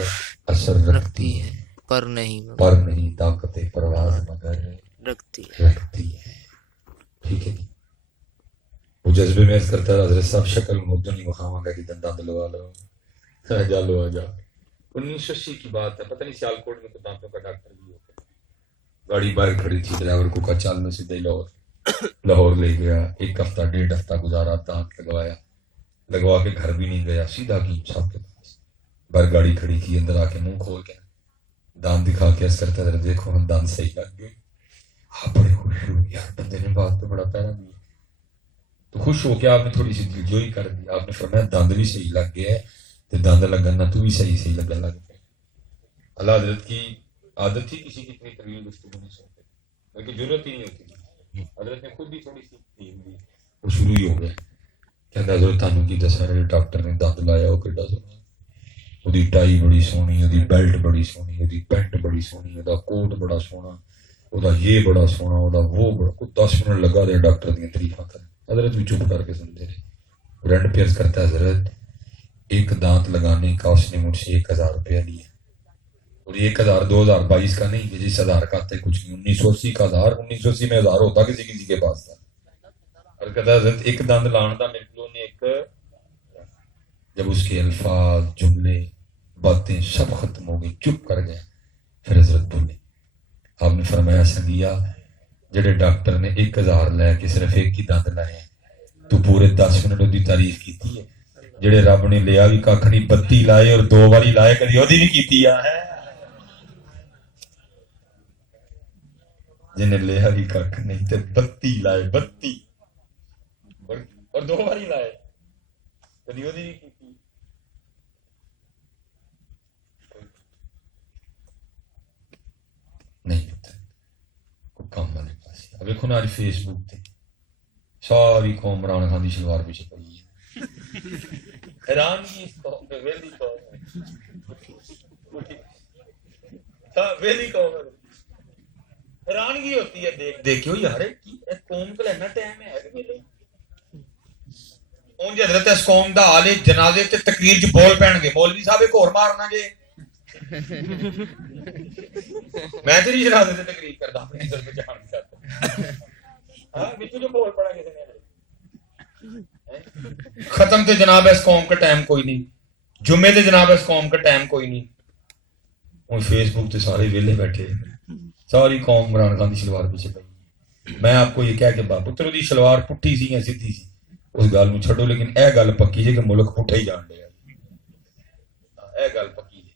اثر رکھتی ہے پر نہیں طاقت پرواز مگر رکھتی ہے. ٹھیک ہے جی. وہ جذبے میں کرتا ہے حضرت صاحب شکل مدو نہیں مخاواں گا کہ دند لوا لو جا لو آ جا. 1980 کی بات ہے, پتہ نہیں سیالکوٹ میں تو دانتوں کا ڈاکٹر بھی ہوتا. گاڑی باہر کھڑی تھی, ڈرائیور کو کہا چل میں سیدھے لاہور لے گیا. 1 ہفتہ 1.5 ہفتہ گزارا, دانت لگوایا, لگوا کے گھر بھی نہیں گیا, سیدھا حکیم صاحب کے پاس. باہر گاڑی کھڑی کی, اندر آ کے منہ کھول کے دانت دکھا کے اس کرتا ہے دیکھو ہم دانت صحیح لگ گئے. آپ بڑے خوش ہوئے, یار بندے نے بات تو بڑا پیارا دیا. تو خوش ہو کے آپ نے تھوڑی سی دلجوئی کر دی. آپ نے فرمایا دند بھی صحیح لگ گیا ہے تو دند لگن نہ تو بھی صحیح لگن لگ گیا. اللہ حضرت کی عادت تھی کسی کی اتنی طویل گفتگو نہیں سنتے, بلکہ ضرورت ہی نہیں ہوتی. حضرت نے خود بھی تھوڑی سی نیند دی, وہ شروع ہی ہو گیا. کہتا حضرت تانوں کی دسا ڈاکٹر نے دند لایا وہ کیڈا سونا, وہ ٹائی بڑی سونی, وہ بیلٹ بڑی سونی, وہ پینٹ بڑی سونی, وہ کوٹ بڑا سونا, وہ یہ بڑا سونا, وہ بڑا. 10 منٹ لگا رہے ڈاکٹر دیا تعریفاں کر. حضرت بھی چپ کر کے سنتے رہے. رینٹ پہ عرض کرتا ہے حضرت ایک دانت لگانے کا اس نے مجھ سے 1000 روپیہ لیا، اور یہ 1000 2022 کا نہیں کہ جس 1000 کا آتا ہے کچھ نہیں، 1980 کا 1000، 1980 میں 1000 ہوتا کسی کسی کے پاس تھا. اور کہتا ہے حضرت ایک دانت لان دا میرے کو نے ایک، جب اس کے الفاظ جملے باتیں سب ختم ہو گئی، چپ کر گیا، پھر حضرت بولے، آپ نے فرمایا سنگیا جڑے ڈاکٹر نے 1000 لے کے صرف ایک ہی دانت لائے ہیں، تو پورے 10 منٹ دی تعریف کیتی ہے. جڑے رب نے لیا بھی کھ نہیں 32 لائے اور 2 باری لائے کدی وہ بھی کیتی ہے. جنہیں لیا بھی کھ نہیں تے 32 لائے، 32 اور 2 باری لائے کدی وہ بھی کیتی. نہیں پتا کوئی کام والے پاس. اب دیکھو نا فیس بک تے ساری قوم عمران خان کی شلوار پیچھے پئی ہے. حیرانگی اس قوم پہ، ویلی قوم ویلی قوم حیرانگی ہوتی ہے دیکھ دیکھ کے یار قوم کو لینا ٹائم ہے کہ ویلے. اونج حضرت اس قوم دا حال جنازے تے تقریر چ بول پین گے، مولوی صاحب ایک اور مارنا جے. میں تیری جنازے تے تقریر کردا اپنی عزت بچان دی خاطر. ہاں وچ جو بول پڑا کسے نے ختم تے جناب اس قوم کا ٹائم کوئی نہیں، جمعے تے جناب اس قوم کا ٹائم کوئی نہیں. اور فیس بک تے سارے ویلے بیٹھے، ساری قوم عمران خان دی شلوار پیچھے پئی. میں آپ کو یہ کہہ کے پتر دی شلوار پٹھی سی یا سیدھی سی اس گل نو چھڈو، لیکن اے گل پکی ہے کہ ملک پٹھا ہی جان ڈیا. اے گل پکی ہے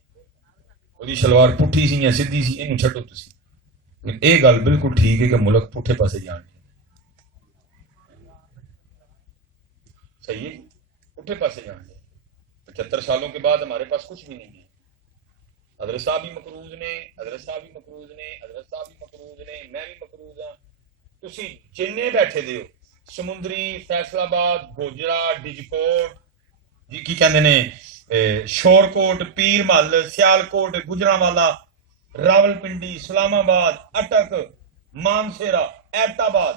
وہ شلوار پٹھی سی یا سیدھی سی اینو چھڈو تسی، لیکن اے گل بالکل ٹھیک ہے کہ ملک پٹھے پاسے جان ڈیا. صحیح ہے پٹھے پاسے جان ڈیا. 75 سالوں کے بعد ہمارے پاس کچھ بھی نہیں ہے. حضرت صاحب بھی مقروض نے، حضرت صاحب بھی مقروض نے، حضرت صاحب بھی مقروض نے، میں بھی مقروض ہاں. تسی جنے بیٹھے دیو سمندری، فیصل آباد، گوجرا، ڈیجکوٹ، جی کی کہندے نے شور کوٹ، پیر محل، سیالکوٹ، گجرانوالا، راول پنڈی، اسلام آباد، اٹک، مانسیرا، ایبٹ آباد،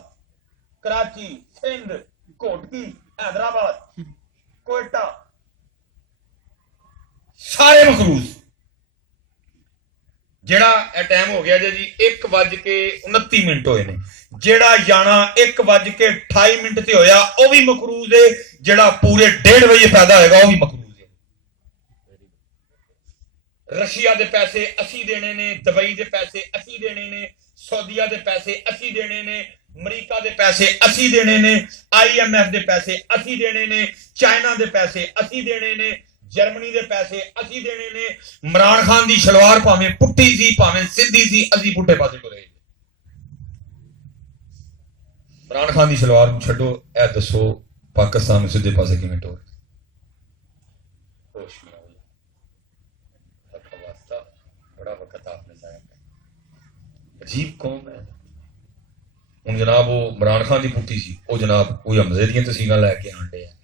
کراچی، سندھ، کوٹکی، حیدرآباد، کوئٹہ، سارے مقروض. جیڑا ٹائم ہو گیا جی 1:29 ہوئے نے، جیڑا جانا 1:28 تے ہویا وہ بھی مقروض ہے، جیڑا پورے 1:30 بجے پیدا ہوئے گا وہ بھی مقروض ہے. رشیا دے پیسے اسی دینے نے، دبئی دے پیسے اسی دینے نے، سعودیہ دے پیسے اسی دینے نے، امریکہ دے پیسے اسی دینے نے، IMF دے پیسے اسی دینے نے، چائنا دے پیسے اسی دینے نے، جرمنی دے پیسے اسی دینے نے. عمران خان دی شلوار پاویں پٹھی سی پاویں سیدھی سی، اسی پٹھے پاسے ٹرے. عمران خان دی شلوار نوں چھڈو، اے دسو پاکستان سیدھے پاسے کیویں ٹور؟ بڑا وقت آپ نے ضائع کیا. عجیب قوم ہے. ہوں جناب وہ عمران خان دی پٹھی سی، وہ جناب کوئی حمزے دیاں تسیلاں لے کے آن ڈے ہیں.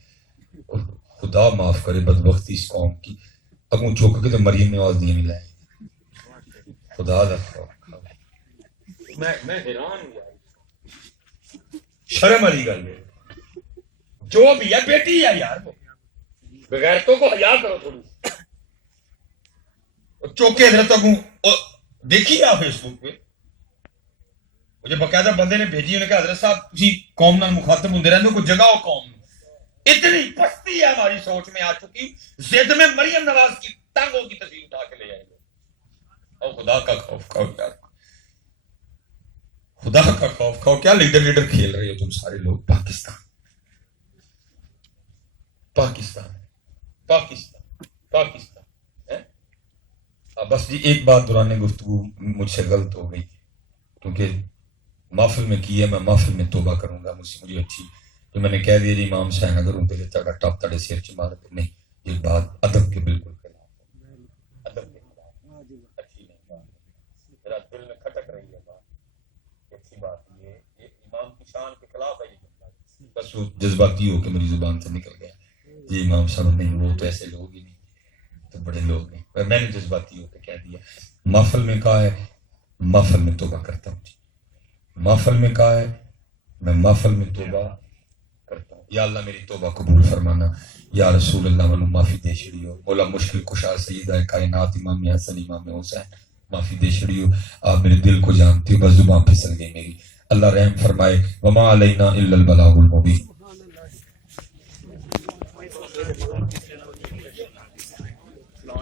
خدا معاف کرے بدبختی اس قوم کی، اگوں چک کے تو مریم نواز دیاں بھی لائے. خدا دا میں حیران ہوں یار. شرم والی گل ہے. جو بھی ہے بیٹی ہے یار، وہ بغیرتوں کو حیا کرو تھوڑی. چوکے حضرت اگوں دیکھی آپ فیس بک پہ مجھے باقاعدہ بندے نے بھیجی، انہوں نے کہا حضرت صاحب تھی قوم نال مخاطب ہوندے رہندے، کوئی جگہ ہو قوم. اتنی پستی ہے ہماری سوچ میں آ چکی، زد میں مریم نواز کی ٹانگوں کی تصویر اٹھا کے لے آئے لوگ. اور خدا کا خوف کھاؤ یار، خدا کا خوف کھاؤ. کیا لیڈر کھیل رہے ہو تم سارے لوگ. پاکستان پاکستان پاکستان پاکستان. بس جی ایک بات دوران گفتگو مجھ سے غلط ہو گئی، کیونکہ محفل میں کی ہے، میں محفل میں توبہ کروں گا. مجھے اچھی تو میں نے کہہ دیا جی امام حسین اگر ان پہ تڑا ٹپ تڑے سیر چ مار دے، نہیں یہ بات ادب کے بالکل خلاف ہے. ادب کے خلاف اچھی نہیں بات. میرا دل میں کھٹک رہی ہے بات. اچھی بات یہ امام کی شان کے خلاف ہے یہ جملہ. بس وہ جذباتی ہو کے میری زبان سے نکل گیا. یہ امام صاحب نہیں، وہ تو ایسے لوگ ہی نہیں، تو بڑے لوگ ہیں. میں نے جذباتی ہو کے کہہ دیا. محفل میں کہا ہے محفل میں توبہ کرتا ہوں. محفل میں کہا ہے میں محفل میں توبہ کرتا ہوں. یا اللہ میری توبہ قبول فرمانا، یا رسول اللہ منو معافی دے چھڑیو، مولا مشکل کشا سیدہ کائنات امام حسن امام حسین معافی دے چھڑیو، آپ میرے دل کو جانتی ہو، بس زبان پھسل گئی میری، اللہ رحم فرمائے، وما علینا الا البلاغ المبین.